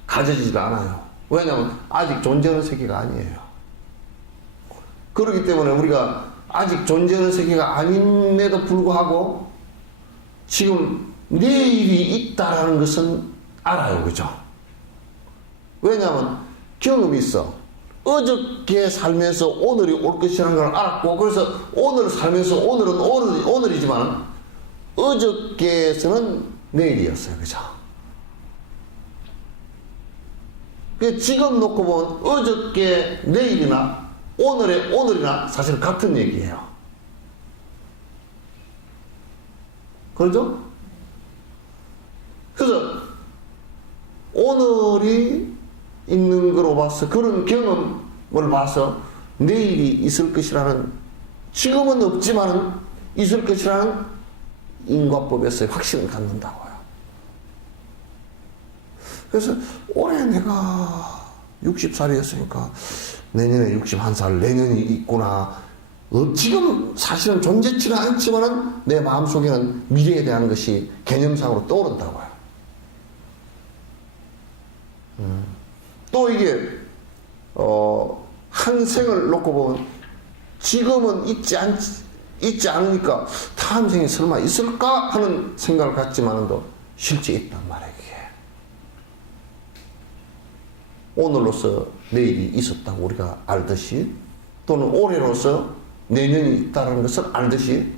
가져지지가 않아요. 왜냐하면 아직 존재하는 세계가 아니에요. 그렇기 때문에 우리가 아직 존재하는 세계가 아님에도 불구하고 지금 내일이 있다라는 것은 알아요. 그죠? 왜냐하면 경험이 있어. 어저께 살면서 오늘이 올 것이라는 걸 알았고 그래서 오늘 살면서 오늘은 오늘이지만 어저께에서는 내일이었어요. 그죠? 지금 놓고 보면 어저께 내일이나 오늘의 오늘이나 사실 같은 얘기예요. 그렇죠? 그래서 오늘이 있는 거로 봐서 그런 경험을 봐서 내일이 있을 것이라는 지금은 없지만은 있을 것이라는 인과법에서의 확신을 갖는다고요. 그래서 올해 내가 60살이었으니까 내년에 61살 내년이 있구나. 지금 사실은 존재치는 않지만은 내 마음속에는 미래에 대한 것이 개념상으로 떠오른다고요. 또 이게 한 생을 놓고 보면 지금은 있지 않으니까 다음 생이 설마 있을까 하는 생각을 갖지만도 실제 있단 말이에요. 이게. 오늘로서 내일이 있었다고 우리가 알듯이 또는 올해로서 내년이 있다는 것을 알듯이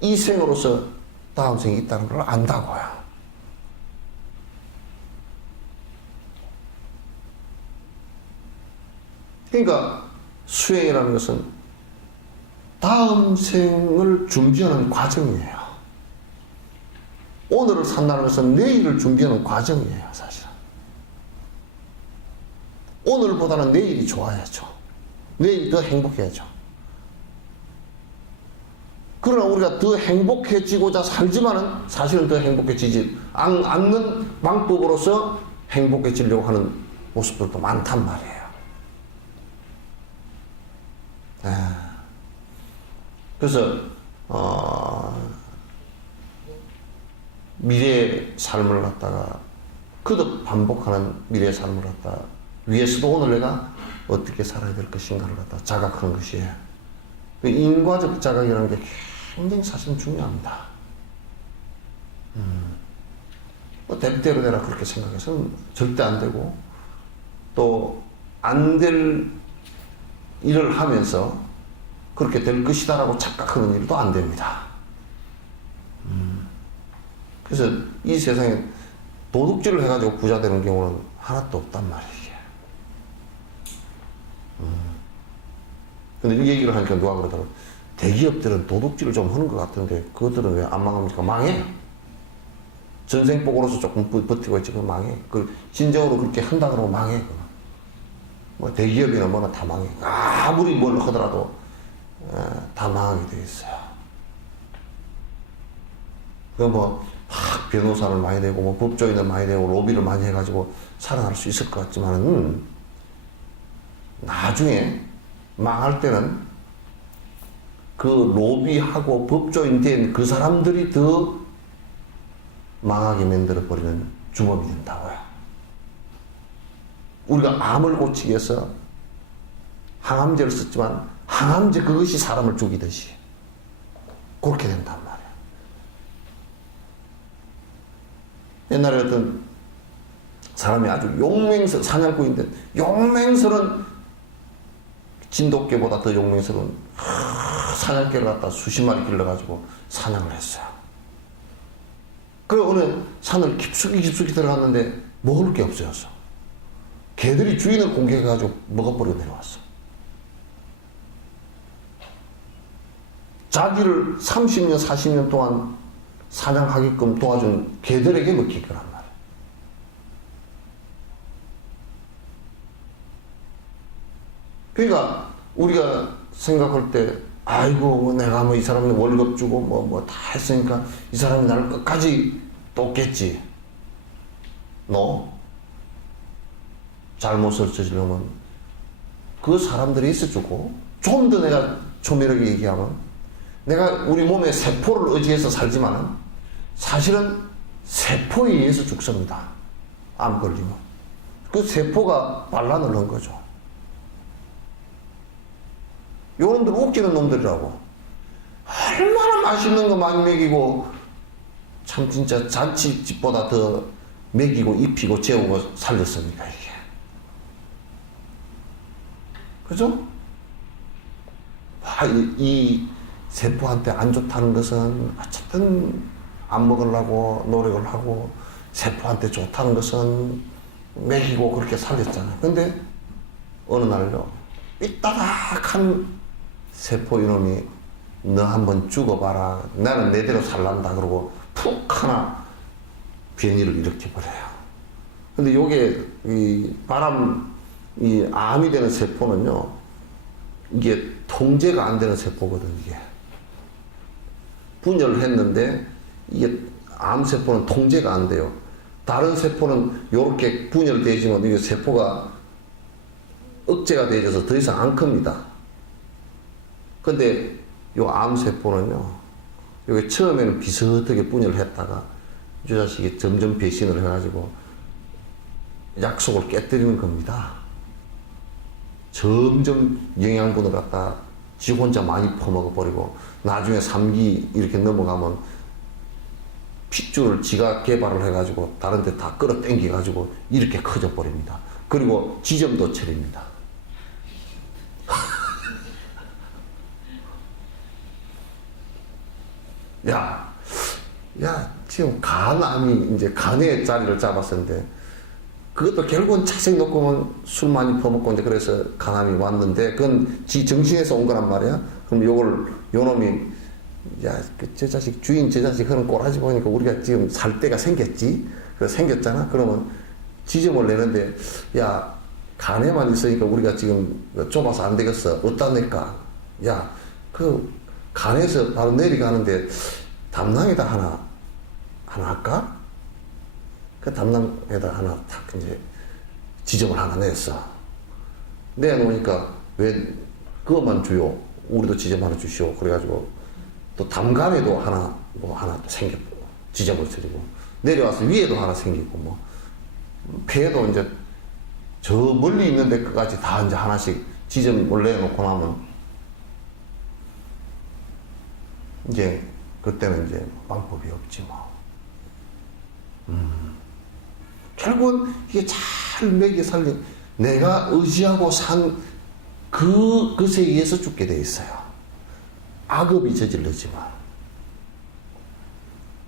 이 생으로서 다음 생이 있다는 걸 안다고요. 그러니까 수행이라는 것은 다음 생을 준비하는 과정이에요. 오늘을 산다는 것은 내일을 준비하는 과정이에요. 사실은. 오늘보다는 내일이 좋아야죠. 내일이 더 행복해야죠. 그러나 우리가 더 행복해지고자 살지만은 사실은 더 행복해지지 않는 방법으로서 행복해지려고 하는 모습들도 많단 말이에요. 그래서 미래의 삶을 갖다가 거듭 반복하는 미래의 삶을 갖다가 위에서도 오늘 내가 어떻게 살아야 될 것인가를 갖다 자각하는 것이에요. 그 인과적 자각이라는 게 굉장히 사실은 중요합니다. 뭐 대대로 내가 그렇게 생각해서는 절대 안 되고 또 안 될 일을 하면서 그렇게 될 것이다라고 착각하는 일도 안 됩니다. 그래서 이 세상에 도둑질을 해가지고 부자 되는 경우는 하나도 없단 말이에요. 근데 이 얘기를 하니까 누가 그러더라고. 대기업들은 도둑질을 좀 하는 것 같은데 그것들은 왜 안 망합니까? 망해. 전생복으로서 조금 버티고 있지. 그 망해. 그 진정으로 그렇게 한다 그러면 망해. 뭐 대기업이나 뭐나 다 망해. 아무리 뭘 하더라도 다 망하게 돼 있어요. 뭐 변호사를 많이 내고 뭐 법조인을 많이 내고 로비를 많이 해가지고 살아날 수 있을 것 같지만은 나중에 망할 때는 그 로비하고 법조인 된 그 사람들이 더 망하게 만들어버리는 주범이 된다고요. 우리가 암을 고치기 위해서 항암제를 썼지만 항암제 그것이 사람을 죽이듯이 그렇게 된단 말이에요. 옛날에 어떤 사람이 아주 용맹스러운 사냥꾼인데 용맹스러운 진돗개보다 더 용맹스러운 사냥개를 갖다 수십 마리 길러가지고 사냥을 했어요. 그리고 어느 산을 깊숙이 들어갔는데 먹을 게 없어졌어. 개들이 주인을 공격해가지고 먹어버리고 내려왔어. 자기를 30년, 40년 동안 사냥하게끔 도와준 개들에게 먹힐 거란 말이야. 그러니까 우리가 생각할 때 아이고 내가 뭐 이 사람한테 월급 주고 뭐 다 했으니까 이 사람이 나를 끝까지 돕겠지. 너 잘못을 저지르면 그 사람들이 있어주고 좀 더 내가 조밀하게 얘기하면 내가 우리 몸에 세포를 의지해서 살지만은 사실은 세포에 의해서 죽습니다. 암 걸리면. 그 세포가 반란을 한 거죠. 요놈들 웃기는 놈들이라고. 얼마나 맛있는 거 많이 먹이고 참 진짜 잔치집보다 더 먹이고 입히고 재우고 살렸습니까 이게. 그죠? 이 세포한테 안 좋다는 것은 어쨌든 안 먹으려고 노력을 하고 세포한테 좋다는 것은 먹이고 그렇게 살렸잖아요. 근데 어느 날요 삐따닥한 세포 이놈이 너 한번 죽어봐라. 나는 내대로 살란다. 그러고 푹 하나 변이를 일으켜버려요. 근데 요게 이 암이 되는 세포는요, 이게 통제가 안 되는 세포거든, 이게. 분열을 했는데, 이게 암세포는 통제가 안 돼요. 다른 세포는 요렇게 분열되지만, 이게 세포가 억제가 되어서 더 이상 안 큽니다. 근데 요 암세포는요, 요게 처음에는 비슷하게 분열을 했다가, 이 자식이 점점 배신을 해가지고 약속을 깨뜨리는 겁니다. 점점 영양분을 갖다 지 혼자 많이 퍼먹어버리고, 나중에 3기 이렇게 넘어가면 핏줄을 지가 개발을 해가지고 다른 데 다 끌어당겨가지고 이렇게 커져버립니다. 그리고 지점도 처립니다. 지금 간암이 이제 간의 자리를 잡았었는데, 그것도 결국은 차색 놓고 보면 술 많이 퍼먹고 이제 그래서 간암이 왔는데, 그건 지 정신에서 온 거란 말이야. 그럼 요놈이, 저 자식, 주인 저 자식 하는 꼬라지 보니까 우리가 지금 살 때가 생겼지? 그래서 생겼잖아? 그러면 지점을 내는데, 간에만 있으니까 우리가 지금 좁아서 안 되겠어. 어디다 낼까? 그 간에서 바로 내려가는데 담낭에다 하나 할까? 그 담낭에다 하나 탁 이제 지점을 하나 냈어. 내놓으니까 왜 그것만 주요? 우리도 지점 하나 주시오. 그래가지고 또 담간에도 하나 또 생겼고 지점을 드리고 내려와서 위에도 하나 생기고 폐에도 이제 저 멀리 있는 데까지 다 이제 하나씩 지점을 내놓고 나면 이제 그때는 이제 방법이 없지 뭐. 결국은 이게 잘 먹여 살린 내가 의지하고 산 그것에 의해서 죽게 돼 있어요. 악업이 저질러지만.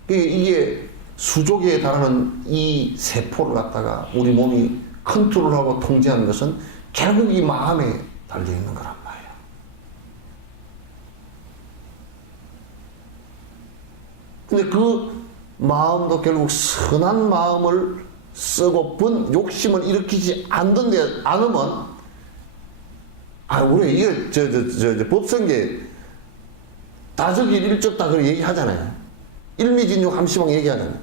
이게 수조개에 달하는 이 세포를 갖다가 우리 몸이 컨트롤하고 통제하는 것은 결국 이 마음에 달려있는 거란 말이에요. 근데 그 마음도 결국 선한 마음을 쓰고픈 욕심을 일으키지 않으면, 우리 이게 법성계 다적일 일적다 그렇게 얘기하잖아요. 일미진육 함시방 얘기하잖아요.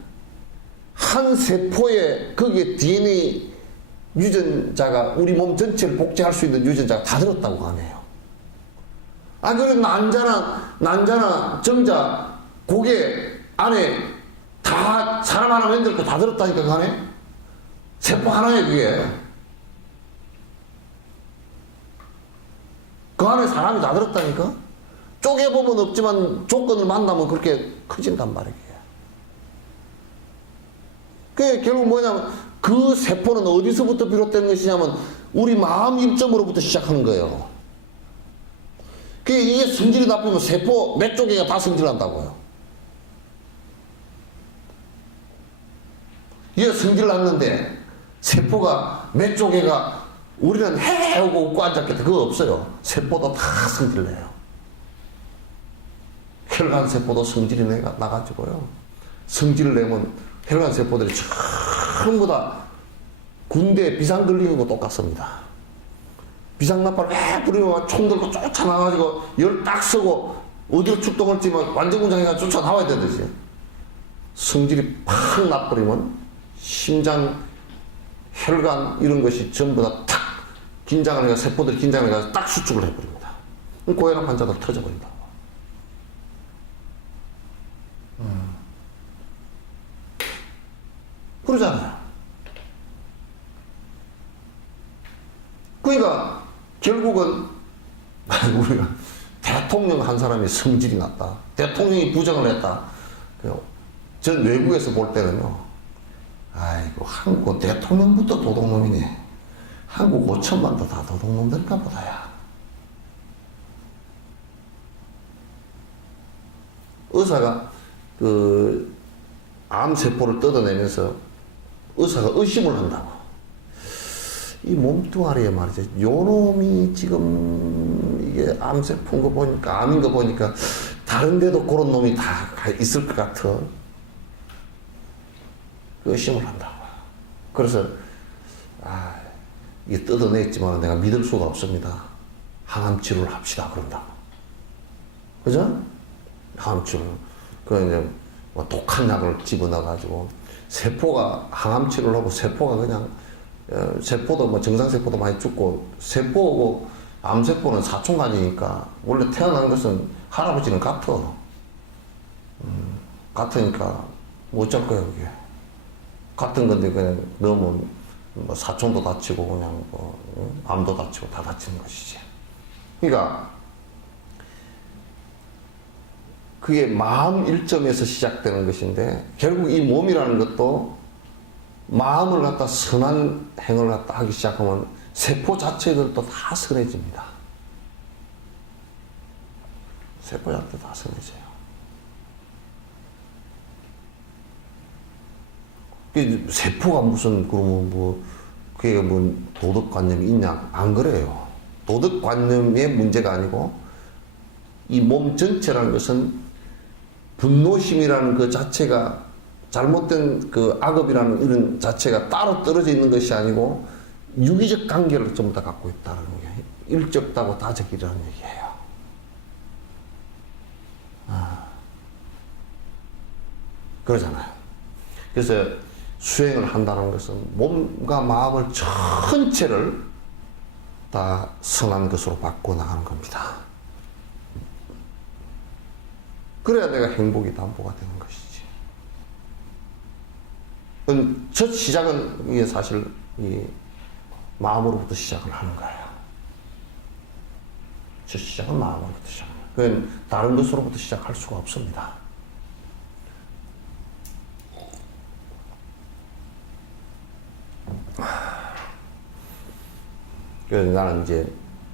한 세포에 거기에 DNA 유전자가 우리 몸 전체를 복제할 수 있는 유전자가 다 들었다고 하네요. 그래 난자나 정자 고개 안에 다 사람 하나 만들 거 다 들었다니까 그 안에. 세포 하나에 그게. 그 안에 사람이 다 들었다니까. 쪼개보면 없지만 조건을 만나면 그렇게 커진단 말이에요. 그게 결국 뭐냐면 그 세포는 어디서부터 비롯된 것이냐면 우리 마음 임점으로부터 시작하는 거예요. 이게 성질이 나쁘면 세포 몇 조개가 다 성질난다고요. 이게 성질 났는데 세포가 몇 조개가 우리는 헤헤 하고 웃고 앉았겠다. 그거 없어요. 세포도 다 성질내요. 혈관 세포도 성질이 나가지고요. 성질을 내면 혈관 세포들이 전부 다 군대 비상 걸리는 거 똑같습니다. 비상나팔 막 부리면 총 들고 쫓아나가지고 열 딱 쓰고 어디로 출동할지 막 완전군장해가 쫓아나와야 되듯이. 성질이 팍 나버리면 심장, 혈관 이런 것이 전부 다 탁 긴장을 해서 세포들이 긴장을 해서 딱 수축을 해버립니다. 고혈압 환자들 터져버린다. 그러잖아요. 그러니까 결국은 우리가 대통령 한 사람이 성질이 났다. 대통령이 부정을 했다. 전 외국에서 볼 때는요. 아이고 한국 대통령부터 도둑놈이네. 한국 5천만도 다 도둑놈들까 보다야. 의사가 암세포를 뜯어내면서 의사가 의심을 한다고. 이 몸뚱아리에 말이죠. 요 놈이 지금 이게 암세포인 거 보니까, 암인 거 보니까 다른 데도 그런 놈이 다 있을 것 같아. 의심을 한다고. 그래서, 이게 뜯어냈지만 내가 믿을 수가 없습니다. 항암 치료를 합시다. 그런다고. 그죠? 항암 치료. 이제 독한 약을 집어넣어가지고 세포가 항암 치료를 하고 세포가 그냥 세포도 뭐 정상세포도 많이 죽고 세포하고 암세포는 사촌간이니까 원래 태어난 것은 할아버지는 같아. 같으니까 뭐 어쩔 거야 그게. 같은 건데 그냥 넣으면 뭐 사촌도 다치고 그냥 뭐 암도 다치고 다 다치는 것이지. 그러니까 그게 마음 일점에서 시작되는 것인데 결국 이 몸이라는 것도 마음을 갖다 선한 행을 갖다 하기 시작하면 세포 자체들도 다 선해집니다. 세포 자체도 다 선해져요. 세포가 무슨 그러면 그게 뭐 도덕관념이 있냐? 안 그래요. 도덕관념의 문제가 아니고 이 몸 전체라는 것은 분노심이라는 그 자체가 잘못된 그 악업이라는 이런 자체가 따로 떨어져 있는 것이 아니고 유기적 관계를 전부 다 갖고 있다는 게 일적다고 다적이라는 얘기예요. 그러잖아요. 그래서 수행을 한다는 것은 몸과 마음을 전체를 다 선한 것으로 바꿔 나가는 겁니다. 그래야 내가 행복이 담보가 되는 것이지. 첫 시작은 이게 사실 이 마음으로부터 시작을 하는 거예요. 첫 시작은 마음으로부터 시작합니다. 그건 다른 것으로부터 시작할 수가 없습니다. 그래서 나는 이제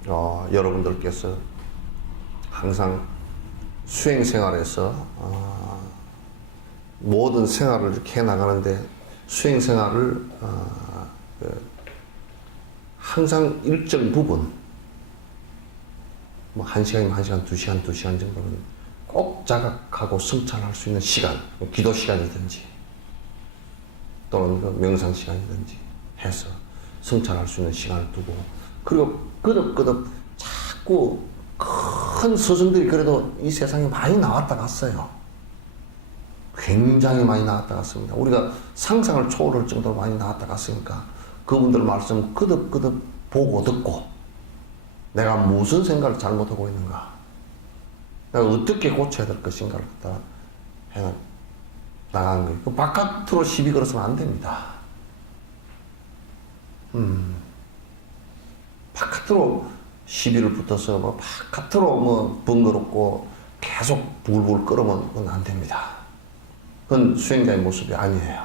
여러분들께서 항상 수행 생활에서 모든 생활을 이렇게 해나가는데 수행 생활을 항상 일정 부분 뭐 1시간이면 1시간, 2시간, 2시간 정도는 꼭 자각하고 성찰할 수 있는 시간, 기도 시간이든지 또는 그 명상 시간이든지 해서 성찰할 수 있는 시간을 두고, 그리고 끄덕끄덕 자꾸 큰 서정들이 그래도 이 세상에 많이 나왔다 갔어요. 굉장히 많이 나왔다 갔습니다. 우리가 상상을 초월할 정도로 많이 나왔다 갔으니까 그분들 말씀 끄덕끄덕 보고 듣고, 내가 무슨 생각을 잘못하고 있는가, 내가 어떻게 고쳐야 될 것인가를 갖다 해 나가는 거예요. 그 바깥으로 시비 걸어서는 안 됩니다. 바깥으로 시비를 붙어서 뭐 바깥으로 뭐 번거롭고 계속 불불 끓으면 그건 안 됩니다. 그건 수행자의 모습이 아니에요.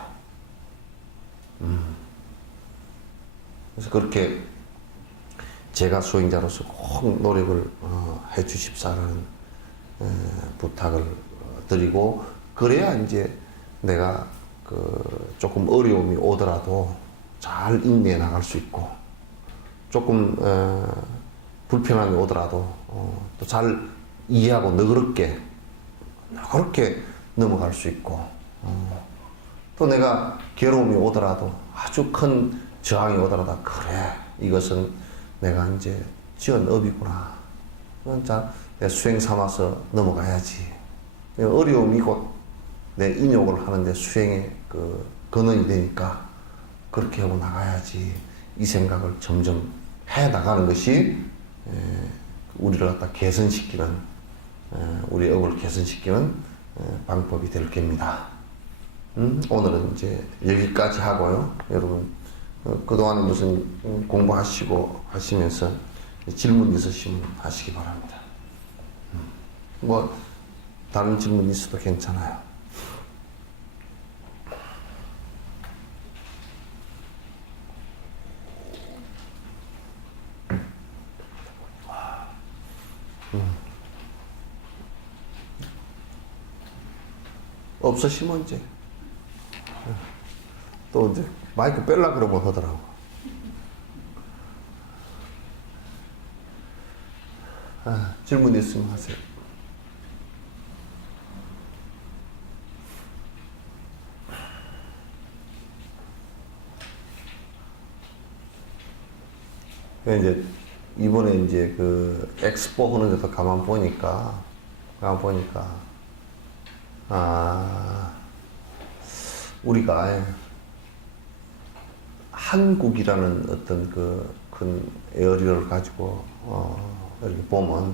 그래서 그렇게 제가 수행자로서 꼭 노력을 해 주십사라는 부탁을 드리고, 그래야 이제 내가 그 조금 어려움이 오더라도 잘 인내해 나갈 수 있고, 조금 불편함이 오더라도 또 잘 이해하고 너그럽게 넘어갈 수 있고, 또 내가 괴로움이 오더라도, 아주 큰 저항이 오더라도, 그래 이것은 내가 이제 지은 업이구나, 자 내 수행 삼아서 넘어가야지. 어려움이 곧 내 인욕을 하는데 수행의 그 근원이 되니까 그렇게 하고 나가야지. 이 생각을 점점 해 나가는 것이 우리를 갖다 개선시키는, 우리 업을 개선시키는 방법이 될 겁니다. 오늘은 이제 여기까지 하고요. 여러분 그동안 무슨 공부하시고 하시면서 질문 있으시면 하시기 바랍니다. 뭐 다른 질문 있어도 괜찮아요. 없으시면 이제 또 이제 마이크 뺄라 그러면 하더라고. 질문 있으면 하세요. 이제 이번에 이제 그 엑스포 하는 데도 가만 보니까 우리가 한국이라는 어떤 그 큰 에어리어를 가지고 이렇게 보면,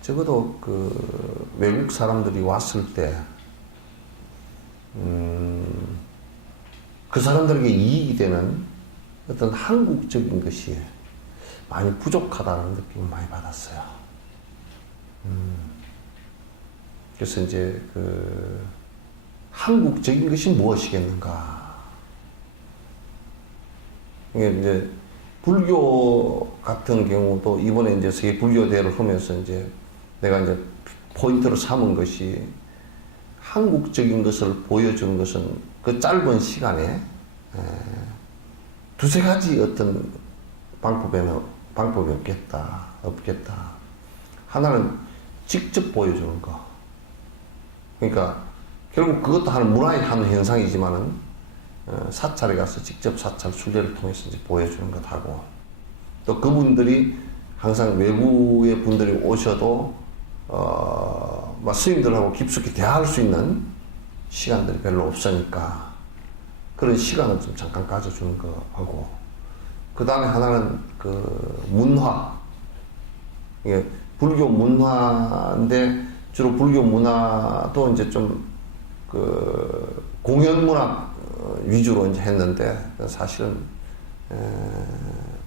적어도 그 외국 사람들이 왔을 때 그 사람들에게 이익이 되는 어떤 한국적인 것이 많이 부족하다는 느낌을 많이 받았어요. 그래서 이제 그 한국적인 것이 무엇이겠는가? 이게 이제 불교 같은 경우도 이번에 이제 세계 불교 대회를 하면서 이제 내가 이제 포인트로 삼은 것이, 한국적인 것을 보여주는 것은 그 짧은 시간에 두세 가지 어떤 방법이 없겠다. 하나는 직접 보여주는 거. 그러니까 결국 그것도 하는 문화의 한 현상이지만은 사찰에 가서 직접 사찰 순례를 통해서 이제 보여주는 것하고, 또 그분들이 항상 외부의 분들이 오셔도 스님들하고 깊숙이 대화할 수 있는 시간들이 별로 없으니까 그런 시간을 좀 잠깐 가져주는 거 하고, 그 다음에 하나는 그 문화. 이게 불교 문화인데 주로 불교 문화도 이제 좀 그 공연 문화 위주로 이제 했는데, 사실은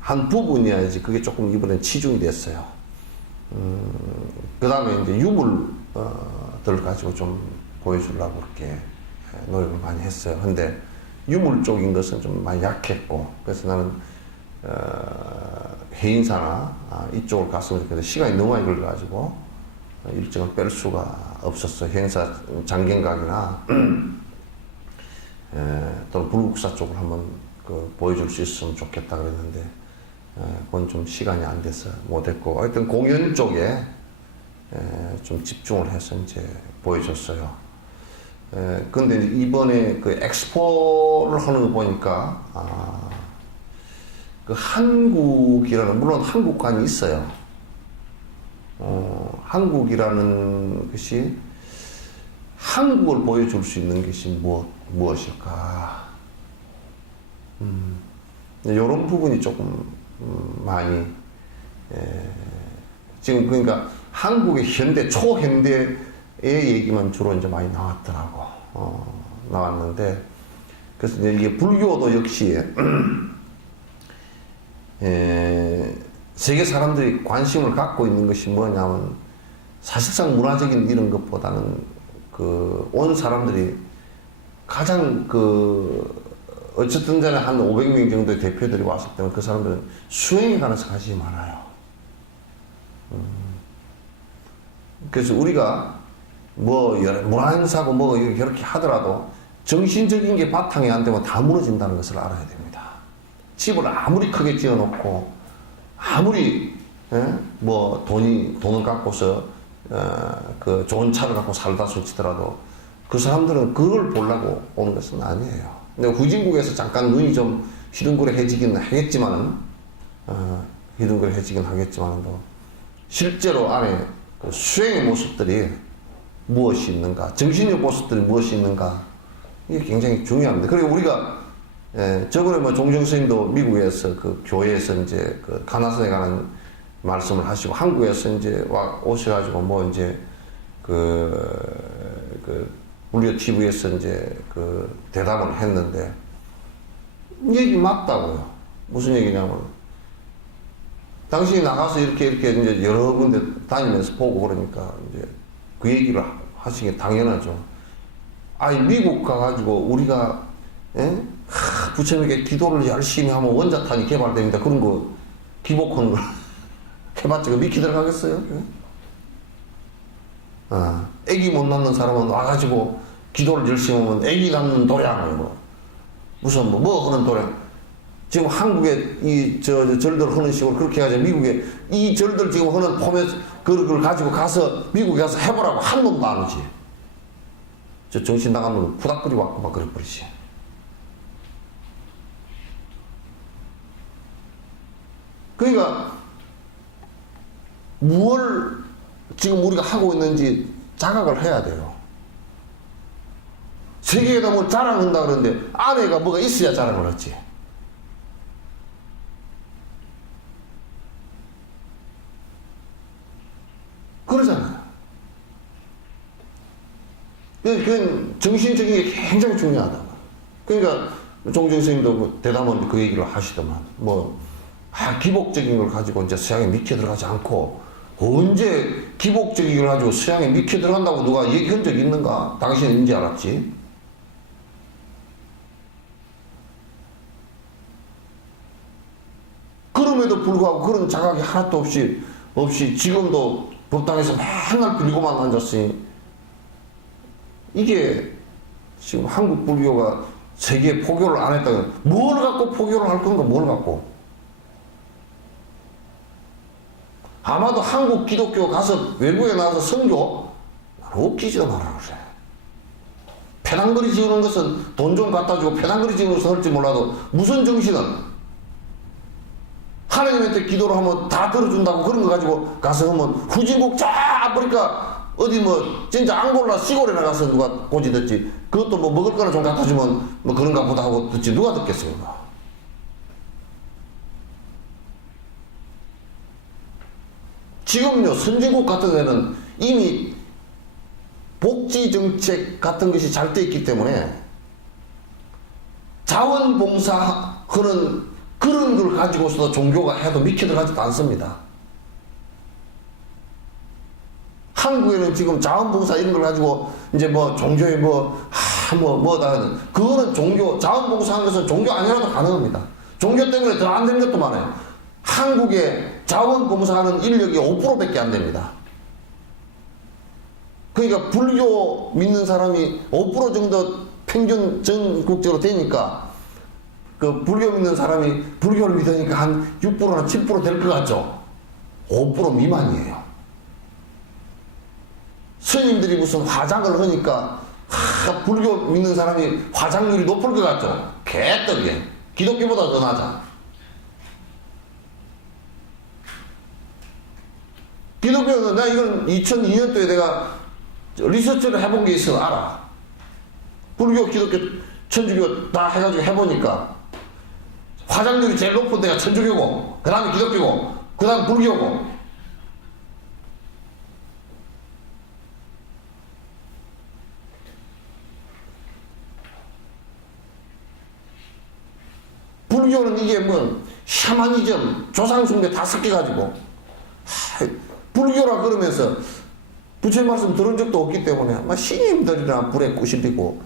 한 부분이야지 그게 조금 이번엔 치중이 됐어요. 그 다음에 이제 유물들 가지고 좀 보여주려고 그렇게 노력을 많이 했어요. 근데 유물 쪽인 것은 좀 많이 약했고, 그래서 나는 해인사나 이쪽을 갔으면 좋겠는데 시간이 너무 많이 걸려가지고 일정을 뺄 수가 없었어요. 해인사 장경각이나 또는 불국사 쪽을 한번 보여줄 수 있으면 좋겠다 그랬는데 그건 좀 시간이 안 돼서 못했고, 하여튼 공연 쪽에 좀 집중을 해서 이제 보여줬어요. 근데 이번에 그 엑스포를 하는 거 보니까, 그 한국이라는, 물론 한국관이 있어요. 한국이라는 것이 한국을 보여줄 수 있는 것이 무엇일까? 이런 부분이 조금 많이 지금 그러니까 한국의 현대 초현대의 얘기만 주로 이제 많이 나왔더라고. 나왔는데 그래서 이제 이게 불교도 역시 세계 사람들이 관심을 갖고 있는 것이 뭐냐면 사실상 문화적인 이런 것보다는 그 온 사람들이 가장 어쨌든 전에 한 500명 정도의 대표들이 왔을 때는 그 사람들은 수행에 관해서 관심이 많아요. 그래서 우리가 문화행사고 이렇게 하더라도 정신적인 게 바탕이 안 되면 다 무너진다는 것을 알아야 됩니다. 집을 아무리 크게 지어놓고 아무리 돈을 갖고서 그 좋은 차를 갖고 살다 솔치더라도 그 사람들은 그걸 보려고 오는 것은 아니에요. 근데 후진국에서 잠깐 눈이 좀 휘둥그레해지긴 하겠지만은 실제로 안에 그 수행의 모습들이 무엇이 있는가, 정신의 모습들이 무엇이 있는가, 이게 굉장히 중요합니다. 그리고 우리가 저번에 종정 스님도 미국에서 그 교회에서 이제 그 가나선에 관한 말씀을 하시고 한국에서 이제 오셔가지고 이제 불교 TV에서 이제 그 대답을 했는데 얘기 맞다고요. 무슨 얘기냐면 당신이 나가서 이렇게 이제 여러 군데 다니면서 보고 그러니까 이제 그 얘기를 하시는 게 당연하죠. 미국 가가지고 우리가 부처님께 기도를 열심히 하면 원자탄이 개발됩니다. 그런 거 기복하는 걸 해봤자 미키 들어가겠어요? 애기 못 낳는 사람은 와가지고 기도를 열심히 하면 애기 낳는 도량 무슨 뭐 하는 도량. 지금 한국에 이 절들 하는 식으로 그렇게 해가지고 미국에 이 절들 지금 하는 폼에 그걸 가지고 가서 미국에 가서 해보라고 한 놈도 안 오지. 저 정신 나간 놈 푸닥거리고 왔고 막 그래 버리지. 그러니까 뭘 지금 우리가 하고 있는지 자각을 해야 돼요. 세계에다 뭘 자랑한다 그러는데 안에가 뭐가 있어야 자랑을 하지. 그러잖아요. 그건 정신적인 게 굉장히 중요하다. 그러니까 종정 스님도 대담원 그 얘기를 하시더만 기복적인 걸 가지고 이제 수양에 미쳐 들어가지 않고 언제 기복적인 걸 가지고 수양에 미쳐 들어간다고 누가 얘기한 적이 있는가? 당신은 인지 알았지? 그럼에도 불구하고 그런 자각이 하나도 없이 지금도 법당에서 맨날 빌고만 앉았으니 이게 지금 한국 불교가 세계에 포교를 안 했다면 뭘 갖고 포교를 할 건가? 뭘 갖고? 아마도 한국 기독교 가서 외국에 나가서 선교 웃기지도 마라 그래. 패당거리 지우는 것은 돈 좀 갖다 주고 패당거리 지우는 것을 할지 몰라도 무슨 정신은 하나님한테 기도를 하면 다 들어준다고 그런 거 가지고 가서 하면 후진국 저 아프리카 어디 진짜 앙골라 시골에 나가서 누가 고지 듣지. 그것도 먹을 거나 좀 갖다 주면 그런가 보다 하고 듣지. 누가 듣겠어요? 지금요 선진국 같은 데는 이미 복지정책 같은 것이 잘 돼 있기 때문에 자원봉사하는 그런 걸 가지고서도 종교가 해도 미쳐 들어가지도 않습니다. 한국에는 지금 자원봉사 이런 걸 가지고 이제 종교에 그거는 종교, 자원봉사하는 것은 종교 아니라도 가능합니다. 종교 때문에 더 안 되는 것도 많아요. 한국에 자원봉사하는 인력이 5%밖에 안 됩니다. 그러니까 불교 믿는 사람이 5% 정도 평균 전국적으로 되니까 그 불교 믿는 사람이 불교를 믿으니까 한 6%나 7% 될 것 같죠? 5% 미만이에요. 스님들이 무슨 화장을 하니까 불교 믿는 사람이 화장률이 높을 것 같죠? 개떡이에요. 기독교보다 더 낮아. 기독교는 나 이건 2002년도에 내가 리서치를 해본 게 있어 알아. 불교, 기독교, 천주교 다 해가지고 해보니까 화장률이 제일 높은 데가 천주교고, 그 다음에 기독교고, 그 다음 불교고. 불교는 이게 뭐 샤머니즘, 조상숭배 다 섞여가지고 불교라 그러면서 부처님 말씀 들은 적도 없기 때문에 막 신임들이나 불에 꼬실리고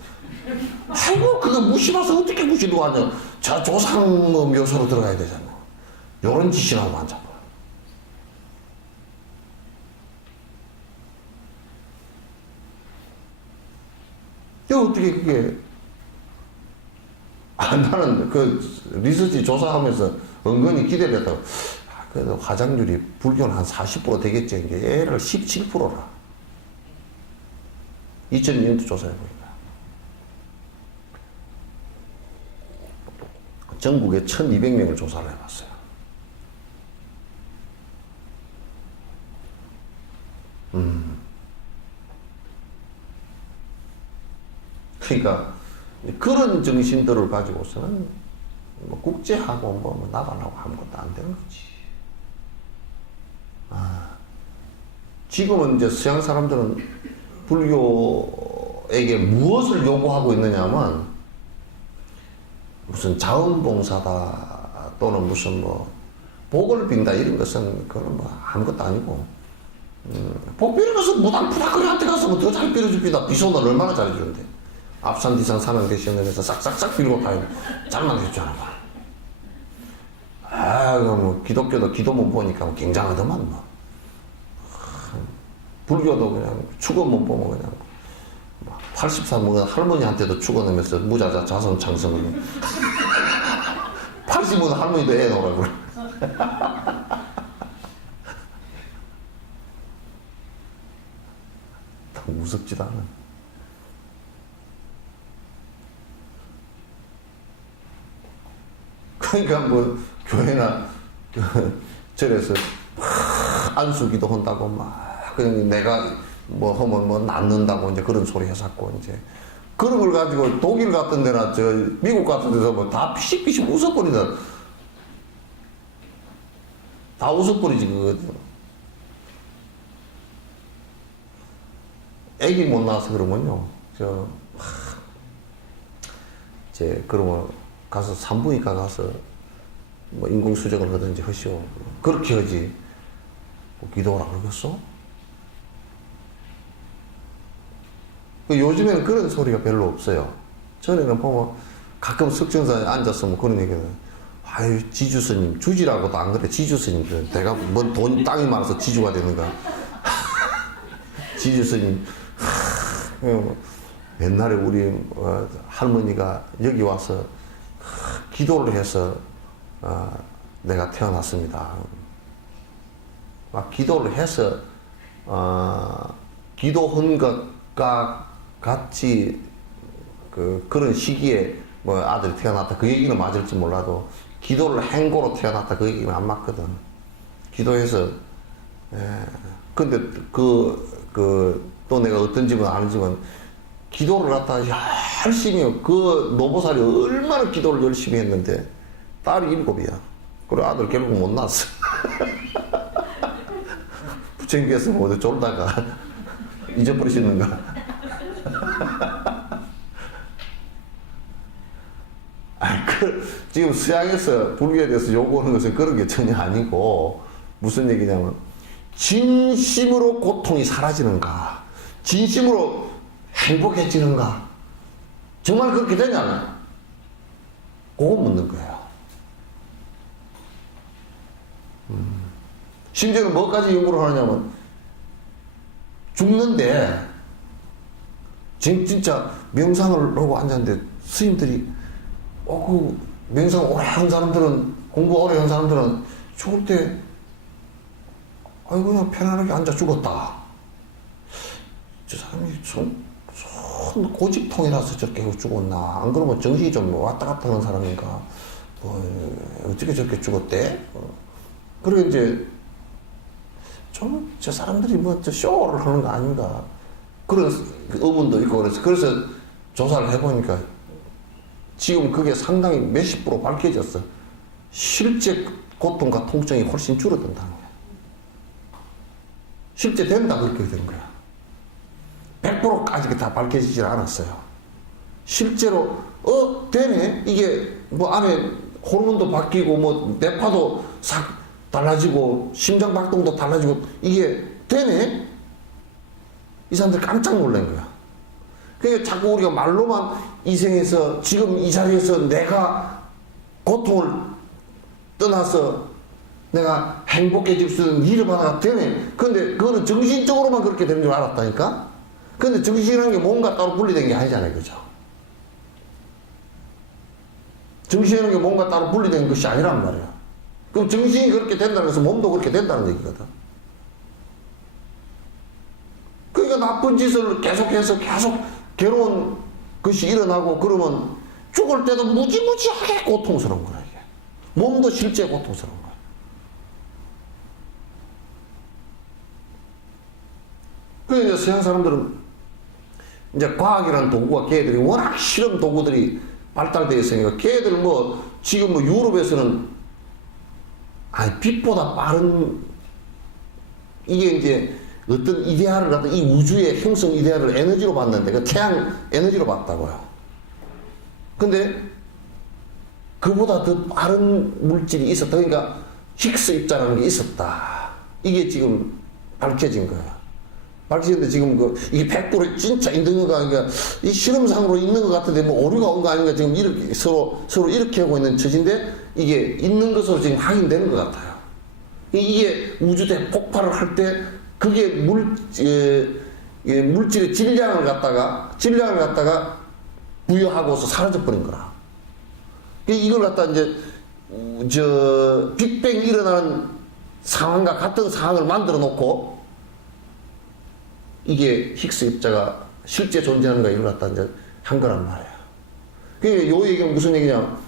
아이고 그거 무시봐서 어떻게 무시도 하냐. 저 조상 묘소로 들어가야 되잖아. 요런 짓이라고 앉아봐. 어떻게 그게 나는 그 리서치 조사하면서 은근히 기대를 했다고. 그래도 화장률이 불교는 한 40% 되겠지. 이게 얘를 17%라. 2002년도 조사해보니까. 전국에 1200명을 조사를 해봤어요. 그러니까 그런 정신들을 가지고서는 뭐 국제하고 뭐 나발하고 아무것도 안 되는 거지. 지금은 이제 서양 사람들은 불교에게 무엇을 요구하고 있느냐면 무슨 자원봉사다 또는 무슨 뭐 복을 빈다 이런 것은 그건 뭐 아무것도 아니고 복 비는 것은 무당푸다그한테 가서 뭐 더 잘 빌어줍니다. 비손을 얼마나 잘해주는데 앞산 뒤산 사는 계시면서 싹싹싹 빌고 다 잘만 해줬잖아. 뭐 기독교도 기도문 보니까 뭐 굉장하더만 뭐. 불교도 그냥 축원문 보면 그냥 80살 먹은 할머니한테도 축원하면서 무자자 자손 창성을 80은 할머니도 애 놓으라고 그래. 무섭지도 않아. 그러니까 뭐 교회나 절에서 안수기도 한다고 막 그냥 내가 뭐 하면 뭐 낫는다고 이제 그런 소리 해놨고 이제 그런 걸 가지고 독일 같은 데나 저 미국 같은 데서 뭐 다 피식피식 웃어버리다. 다 웃어버리지 그거. 애기 못 낳아서 그러면요. 이제 그러면 가서 산부인과 가서 뭐 인공수정을 하든지 하시오. 그렇게 하지. 뭐 기도하라 그러겠어? 요즘에는 그런 소리가 별로 없어요. 전에는 보면 가끔 석정사에 앉아서 뭐 그런 얘기는 아유 지주스님 주지라고도 안 그래. 지주스님 내가 뭐 돈 땅이 많아서 지주가 되는가. 지주스님 옛날에 우리 할머니가 여기 와서 기도를 해서 내가 태어났습니다. 막 기도를 해서 기도한 것과 같이 그런 시기에 뭐 아들이 태어났다 그 얘기는 맞을지 몰라도 기도를 행고로 태어났다 그 얘기는 안 맞거든. 기도해서 근데 또 내가 어떤 집은 아는지만 기도를 갖다 열심히 그 노보살이 얼마나 기도를 열심히 했는데 딸이 7이야. 그리고 아들 결국 못 낳았어. 부처님께서 뭐 어디 졸다가 잊어버리시는가. 지금 서양에서 불교에 대해서 요구하는 것은 그런 게 전혀 아니고 무슨 얘기냐면 진심으로 고통이 사라지는가 진심으로 행복해지는가 정말 그렇게 되냐면 그거 묻는 거예요. 심지어는 뭐까지 연구를 하느냐면 죽는데 지금 진짜 명상을 하고 앉았는데 스님들이 그 명상 오래 한 사람들은 공부 오래 한 사람들은 죽을 때 아이고 그냥 편안하게 앉아 죽었다. 저 사람이 손 고집통이라서 저렇게 죽었나? 안 그러면 정신이 좀 왔다 갔다 하는 사람인가? 어떻게 저렇게 죽었대? 그리고 이제 좀 저 사람들이 뭐 저 쇼를 하는 거 아닌가? 그런 의문도 있고 그래서 조사를 해보니까 지금 그게 상당히 몇십 프로 밝혀졌어. 실제 고통과 통증이 훨씬 줄어든다는 거야. 실제 된다 그렇게 된 거야. 100%까지 다 밝혀지질 않았어요. 실제로 되네. 이게 뭐 안에 호르몬도 바뀌고 뭐 뇌파도 싹 달라지고 심장 박동도 달라지고 이게 되네. 이 사람들 깜짝 놀란 거야. 그러니까 자꾸 우리가 말로만 이 생에서 지금 이 자리에서 내가 고통을 떠나서 내가 행복해질 수 있는 일을 하나가 되네. 근데 그거는 정신적으로만 그렇게 되는 줄 알았다니까? 근데 정신이라는 게 뭔가 따로 분리된 게 아니잖아요. 그죠? 정신이라는 게 뭔가 따로 분리된 것이 아니란 말이야. 그럼 정신이 그렇게 된다는 것은 몸도 그렇게 된다는 얘기거든. 그러니까 나쁜 짓을 계속해서 계속 괴로운 것이 일어나고 그러면 죽을 때도 무지무지하게 고통스러운 거야. 이게. 몸도 실제 고통스러운 거야. 그러니까 서양 사람들은 이제 과학이라는 도구가 걔들이 워낙 실험 도구들이 발달되어 있으니까 걔들 뭐 지금 뭐 유럽에서는 빛보다 빠른 이게 이제 어떤 이데아를 갖다 이 우주의 형성 이데아를 에너지로 봤는데 그 태양 에너지로 봤다고요. 근데 그보다 더 빠른 물질이 있었다. 그러니까 힉스 입자라는 게 있었다. 이게 지금 밝혀진 거야. 밝혀졌는데 지금 이게 100% 진짜 있는 거가 아니라 이 실험상으로 있는 것 같은데 뭐 오류가 온 거 아닌가 지금 이렇게 서로 이렇게 하고 있는 처지인데 이게 있는 것으로 지금 확인되는 것 같아요. 이게 우주 대폭발을 할 때 그게 물질의 질량을 갖다가 부여하고서 사라져버린 거라. 이걸 갖다 이제 빅뱅이 일어나는 상황과 같은 상황을 만들어 놓고 이게 힉스 입자가 실제 존재하는가 이걸 갖다 이제 한 거란 말이야. 그러니까 요 얘기는 무슨 얘기냐?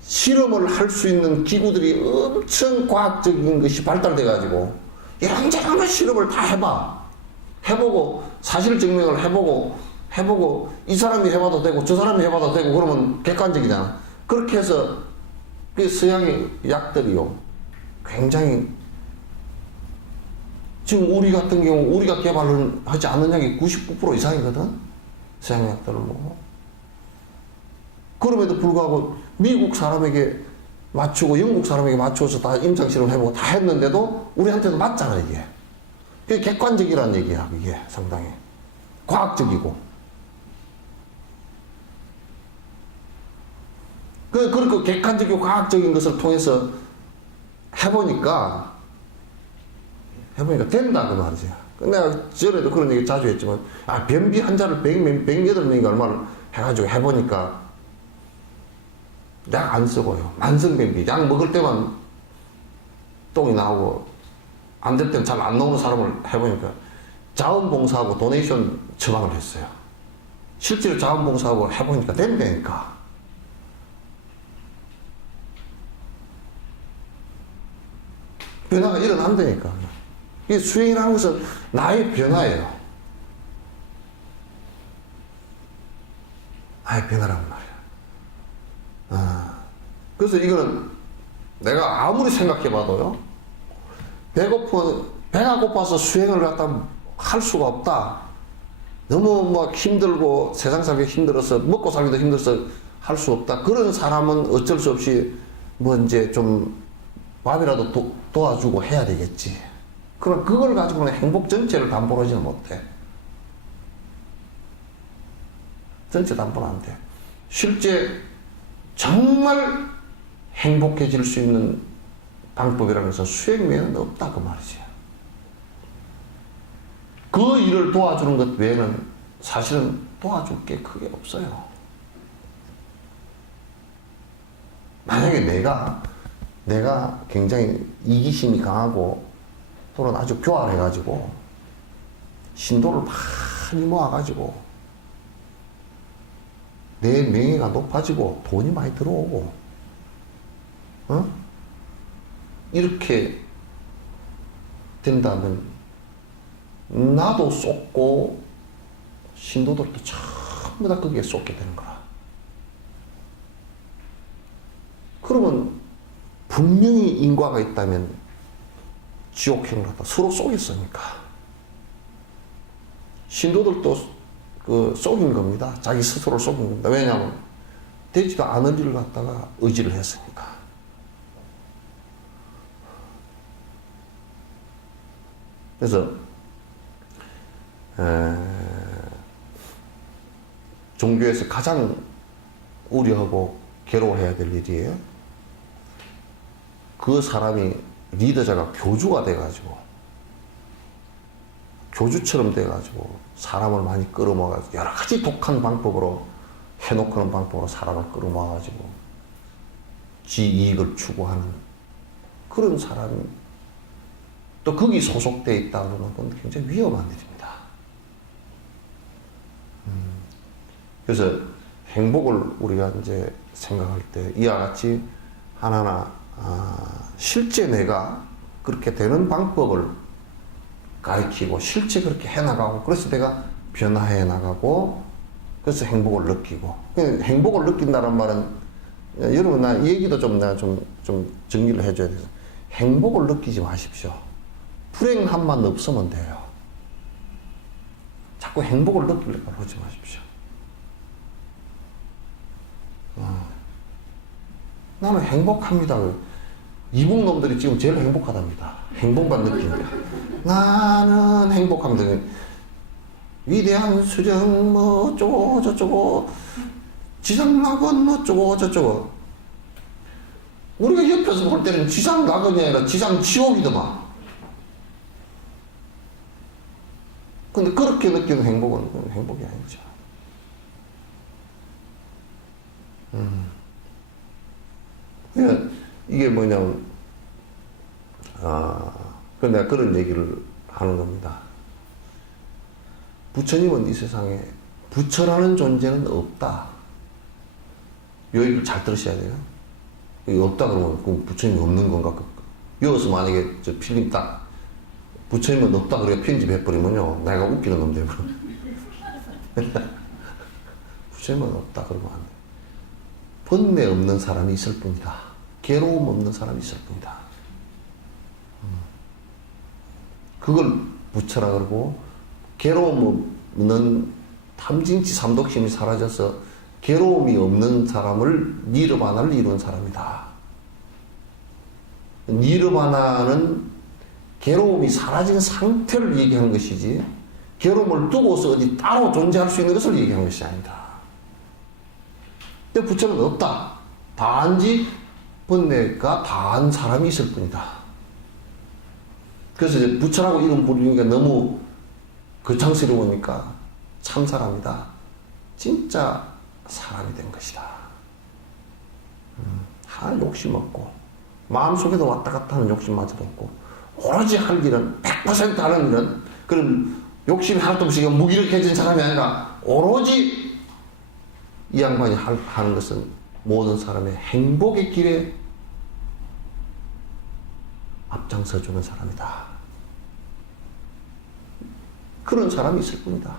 실험을 할 수 있는 기구들이 엄청 과학적인 것이 발달돼가지고 이런저런 실험을 다 해보고 사실 증명을 해보고 이 사람이 해봐도 되고 저 사람이 해봐도 되고 그러면 객관적이잖아. 그렇게 해서 그 서양의 약들이요 굉장히 지금 우리 같은 경우 우리가 개발을 하지 않는 약이 99% 이상이거든. 서양 약들을 보고. 그럼에도 불구하고 미국 사람에게 맞추고 영국 사람에게 맞춰서 다 임상실험 해보고 다 했는데도 우리한테도 맞잖아 이게. 그게 객관적이라는 얘기야. 이게 상당히 과학적이고. 그렇게 객관적이고 과학적인 것을 통해서 해보니까 된다 그 말이지. 내가 전에도 그런 얘기 자주 했지만 변비 환자를 108명인가 얼마를 해가지고 해보니까 약 안 쓰고요. 만성변비 약 먹을 때만 똥이 나오고 안 될 때는 잘 안 나오는 사람을 해보니까 자원봉사하고 도네이션 처방을 했어요. 실제로 자원봉사하고 해보니까 된다니까. 변화가 일어난다니까. 이 수행이라는 것은 나의 변화예요. 나의 변화란 말이야. 그래서 이거는 내가 아무리 생각해봐도요, 배가 고파서 수행을 갖다 할 수가 없다. 너무 막 힘들고 세상 살기 힘들어서 먹고 살기도 힘들어서 할 수 없다. 그런 사람은 어쩔 수 없이 뭐 이제 좀 밥이라도 도와주고 해야 되겠지. 그럼 그걸 가지고는 행복 전체를 담보로 하지는 못해. 전체 담보는 안 돼. 실제 정말 행복해질 수 있는 방법이라는 것은 수행 외에는 없다 그 말이지. 그 일을 도와주는 것 외에는 사실은 도와줄 게 크게 없어요. 만약에 내가 굉장히 이기심이 강하고 또는 아주 교활해가지고 신도를 많이 모아가지고 내 명예가 높아지고 돈이 많이 들어오고, 이렇게 된다면 나도 쏟고 신도들도 전부 다 거기에 쏟게 되는 거야. 그러면 분명히 인과가 있다면 지옥행을 갖다 서로 쏘겠습니까? 신도들도 속인 겁니다. 자기 스스로를 속인 겁니다. 왜냐하면 되지도 않을 일을 갖다가 의지를 했으니까. 그래서 종교에서 가장 우려하고 괴로워해야 될 일이에요. 그 사람이 리더자가 교주가 돼가지고 교주처럼 돼가지고 사람을 많이 끌어모아가지고 여러 가지 독한 방법으로 해놓고는 방법으로 사람을 끌어모아가지고 지 이익을 추구하는 그런 사람이 또 거기 소속되어 있다 그러면 그건 굉장히 위험한 일입니다. 그래서 행복을 우리가 이제 생각할 때 이와 같이 하나하나 실제 내가 그렇게 되는 방법을 가르치고 실제 그렇게 해나가고 그래서 내가 변화해 나가고 그래서 행복을 느끼고 행복을 느낀다는 말은 여러분 나 이 얘기도 좀 내가 좀 정리를 해줘야 돼서 행복을 느끼지 마십시오. 불행함만 없으면 돼요. 자꾸 행복을 느끼려고 하지 마십시오. 나는 행복합니다. 이북 놈들이 지금 제일 행복하답니다. 행복만 느낀다. 나는 행복합니다. 위대한 수령 뭐 어쩌고 저쩌고 지상낙원 뭐 어쩌고 저쩌고 우리가 옆에서 볼 때는 지상낙원이 아니라 지상지옥이더만. 근데 그렇게 느끼는 행복은 행복이 아니죠. 그러니까 이게 뭐냐면 내가 그런 얘기를 하는 겁니다. 부처님은 이 세상에 부처라는 존재는 없다. 이 얘기를 잘 들으셔야 돼요. 이게 없다 그러면 그럼 부처님이 없는 건가? 여기서 만약에 저 필름 딱 부처님은 없다 그래 편집해버리면요 내가 웃기는 놈 되고 부처님은 없다 그러면 안 돼. 번뇌 없는 사람이 있을 뿐이다. 괴로움 없는 사람이 있을 뿐이다. 그걸 부처라 그러고 괴로움 없는 탐진치 삼독심이 사라져서 괴로움이 없는 사람을 니르바나를 이룬 사람이다. 니르바나는 괴로움이 사라진 상태를 얘기하는 것이지 괴로움을 두고서 어디 따로 존재할 수 있는 것을 얘기하는 것이 아니다. 근데 부처는 없다. 단지 번뇌가 다한 사람이 있을 뿐이다. 그래서 이제 부처라고 이름 부르니까 너무 거창스러우니까 참 사람이다. 진짜 사람이 된 것이다. 할 욕심 없고 마음속에도 왔다 갔다 하는 욕심마저도 없고 오로지 할 일은 100% 하는 일은 그런 욕심이 하나도 없이 무기력해진 사람이 아니라 오로지 이 양반이 하는 것은 모든 사람의 행복의 길에 앞장서주는 사람이다. 그런 사람이 있을 뿐이다.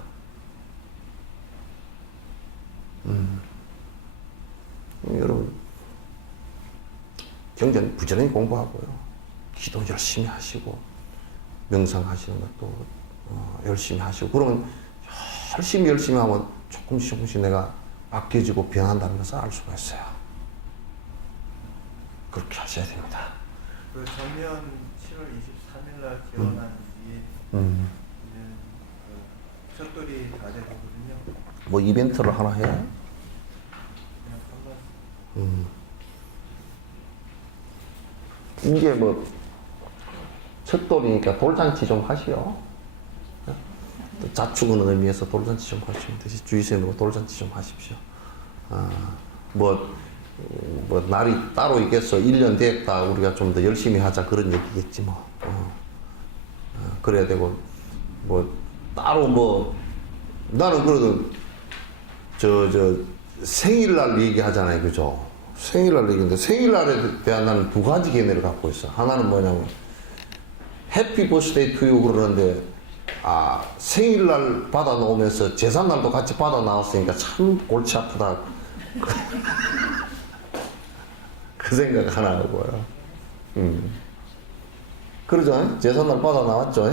여러분 경전 부지런히 공부하고요. 기도 열심히 하시고 명상하시는 것도 열심히 하시고 그러면 열심히 하면 조금씩 내가 바뀌어지고 변한다는 것을 알 수가 있어요. 그렇게 하셔야 됩니다. 그 작년 7월 23일 날 개원한 뒤에 그 첫돌이 다 되거든요. 뭐 이벤트를 하나 해요? 그냥 한번 이게 뭐 첫돌이니까 돌잔치 좀 하시오. 자축은 의미에서 돌잔치 좀 하시면 되지. 주의세에 놓고 돌잔치 좀 하십시오. 뭐 날이 따로 있겠어. 1년 됐다. 우리가 좀 더 열심히 하자. 그런 얘기겠지 뭐. 그래야 되고 뭐 따로 뭐 나는 그래도 저 생일날 얘기하잖아요, 그죠? 생일날 얘기인데 생일날에 대한 나는 두 가지 개념을 갖고 있어. 하나는 뭐냐면 해피 버스데이 투유 그러는데 생일날 받아 놓으면서 제삿날도 같이 받아 나왔으니까 참 골치 아프다. 그 생각 하나 하고요. 그러죠? 제삿날 받아 나왔죠?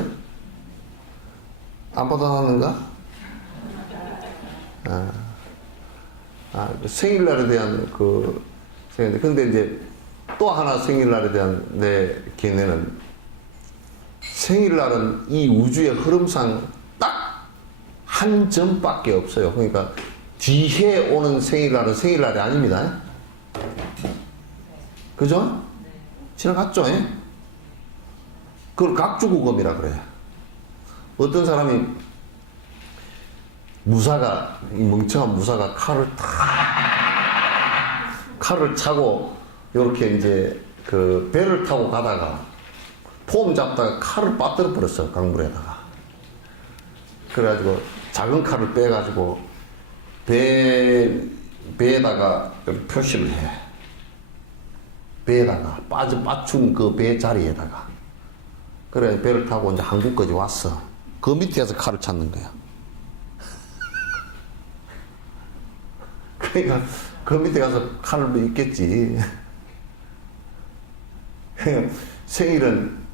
안 받아 나왔는가? 그 생일날에 대한 그 생일인데, 근데 이제 또 하나 생일날에 대한 내 견해는 생일날은 이 우주의 흐름상 딱 한 점밖에 없어요. 그러니까 뒤에 오는 생일날은 생일날이 아닙니다. 그죠? 지나갔죠? 그걸 각주구검이라 그래요. 어떤 사람이 무사가, 이 멍청한 무사가 칼을 차고 이렇게 이제 그 배를 타고 가다가 폼 잡다가 칼을 빠뜨려 버렸어요, 강물에다가. 그래가지고 작은 칼을 빼가지고 배에다가 표시를 해. 배에다가 빠춘 그 배 자리에다가. 그래 배를 타고 이제 한국까지 왔어. 그 밑에서 칼을 찾는 거야. 그러니까 그 밑에 가서 칼을 뭐 있겠지. 생일은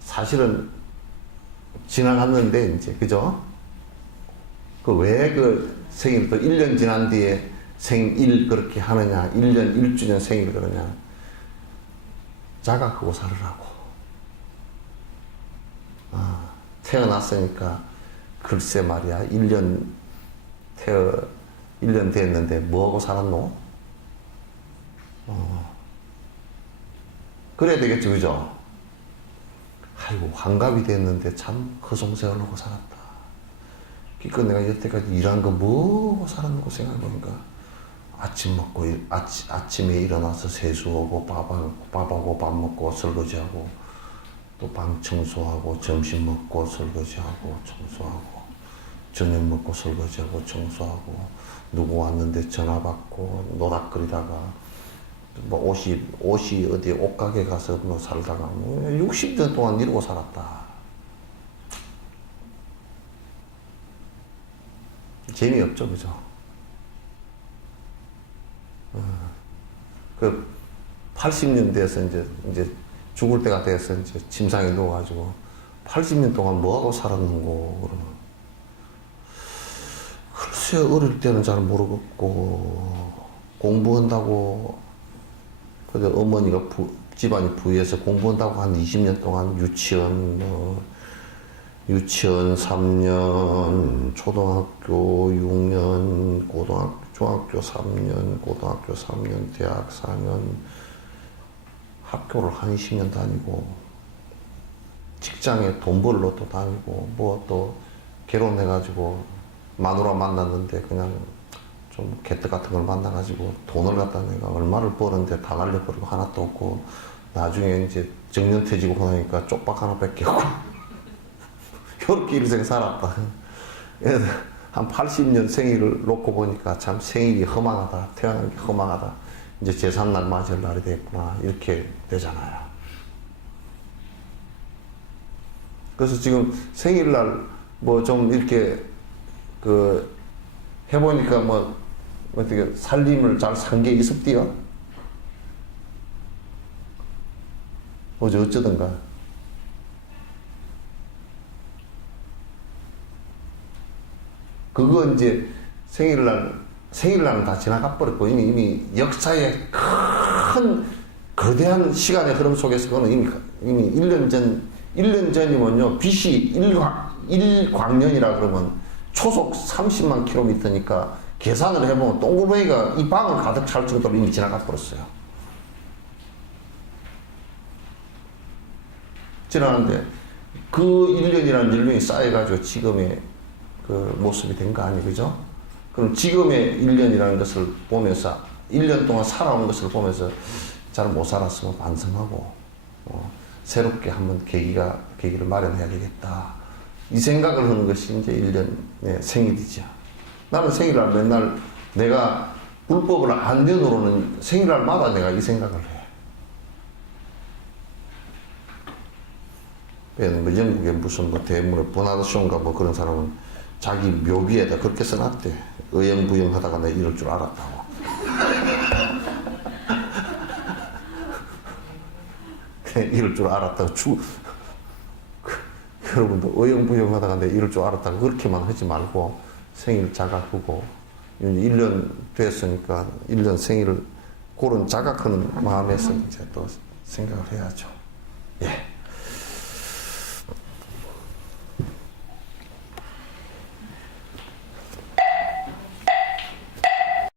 사실은 지나갔는데 이제 그죠? 그 왜 그 생일 또 1년 지난 뒤에 생일 그렇게 하느냐, 1년 1주년 생일 그러냐. 자각하고 살으라고. 태어났으니까 글쎄 말이야 1년 됐는데 뭐하고 살았노? 그래야 되겠죠, 그죠? 아이고 환갑이 됐는데 참 허송세월 하고 살았다. 그러니까 내가 여태까지 일한 거 뭐하고 살았는고 생각해보니까 아침에 일어나서 세수하고 밥하고 밥 먹고 설거지하고 또 방 청소하고 점심 먹고 설거지하고 청소하고 저녁 먹고 설거지하고 청소하고 누구 왔는데 전화 받고 노닥거리다가 뭐 옷이 어디 옷가게 가서 뭐 살다가 뭐 60년 동안 이러고 살았다. 재미없죠, 그죠? 그 80년대에서 이제 죽을 때가 돼서 이제 침상에 누워가지고 80년 동안 뭐하고 살았는고 그러면 글쎄 어릴 때는 잘 모르겠고 공부한다고 근데 어머니가 집안이 부유해서 공부한다고 한 20년 동안 유치원 3년, 초등학교 6년, 중학교 3년, 고등학교 3년, 대학 4년, 학교를 한 20년 다니고, 직장에 돈 벌러 또 다니고, 뭐 또 결혼해가지고 마누라 만났는데 그냥 좀 개떡 같은 걸 만나가지고 돈을 갖다 내가 얼마를 버는데 다 날려버리고 하나도 없고, 나중에 이제 정년퇴직하고 나니까 쪽박 하나 뺏겼고, 이렇게 일생 살았다. 한 80년 생일을 놓고 보니까 참 생일이 허망하다. 태어난 게 허망하다. 이제 제삿날 맞을 날이 됐구나. 이렇게 되잖아요. 그래서 지금 생일날 뭐 좀 이렇게 해보니까 뭐 어떻게 살림을 잘 산 게 있었디요? 어제 어쩌던가. 그거 이제 생일날은 다 지나가 버렸고, 이미 역사의 큰, 거대한 시간의 흐름 속에서 그거는 이미 1년 전이면요, BC 1광년이라 그러면 초속 30만 킬로미터니까 계산을 해보면 동그라미가 이 방을 가득 찰 정도로 이미 지나가 버렸어요. 지나는데 그 1년이라는 연륜이 쌓여가지고 지금의 그 모습이 된 거 아니, 그죠? 그럼 지금의 1년이라는 것을 보면서 1년 동안 살아온 것을 보면서 잘 못 살았으면 반성하고 새롭게 한번 계기를 마련해야 되겠다. 이 생각을 하는 것이 이제 1년의 생일이죠. 나는 생일날 맨날 내가 불법을 안 되노로는 생일날마다 내가 이 생각을 해. 뭐 영국에 무슨 뭐 대문에 보나드쇼인가 뭐 그런 사람은 자기 묘비에다 그렇게 써놨대. 의형부형 하다가 내가 이럴 줄 알았다고. 이럴 줄 알았다고. 여러분도 의형부형 하다가 내가 이럴 줄 알았다고 그렇게만 하지 말고 생일 자각하고 1년 됐으니까 1년 생일을 그런 자각하는 마음에서 이제 또 생각을 해야죠. 예.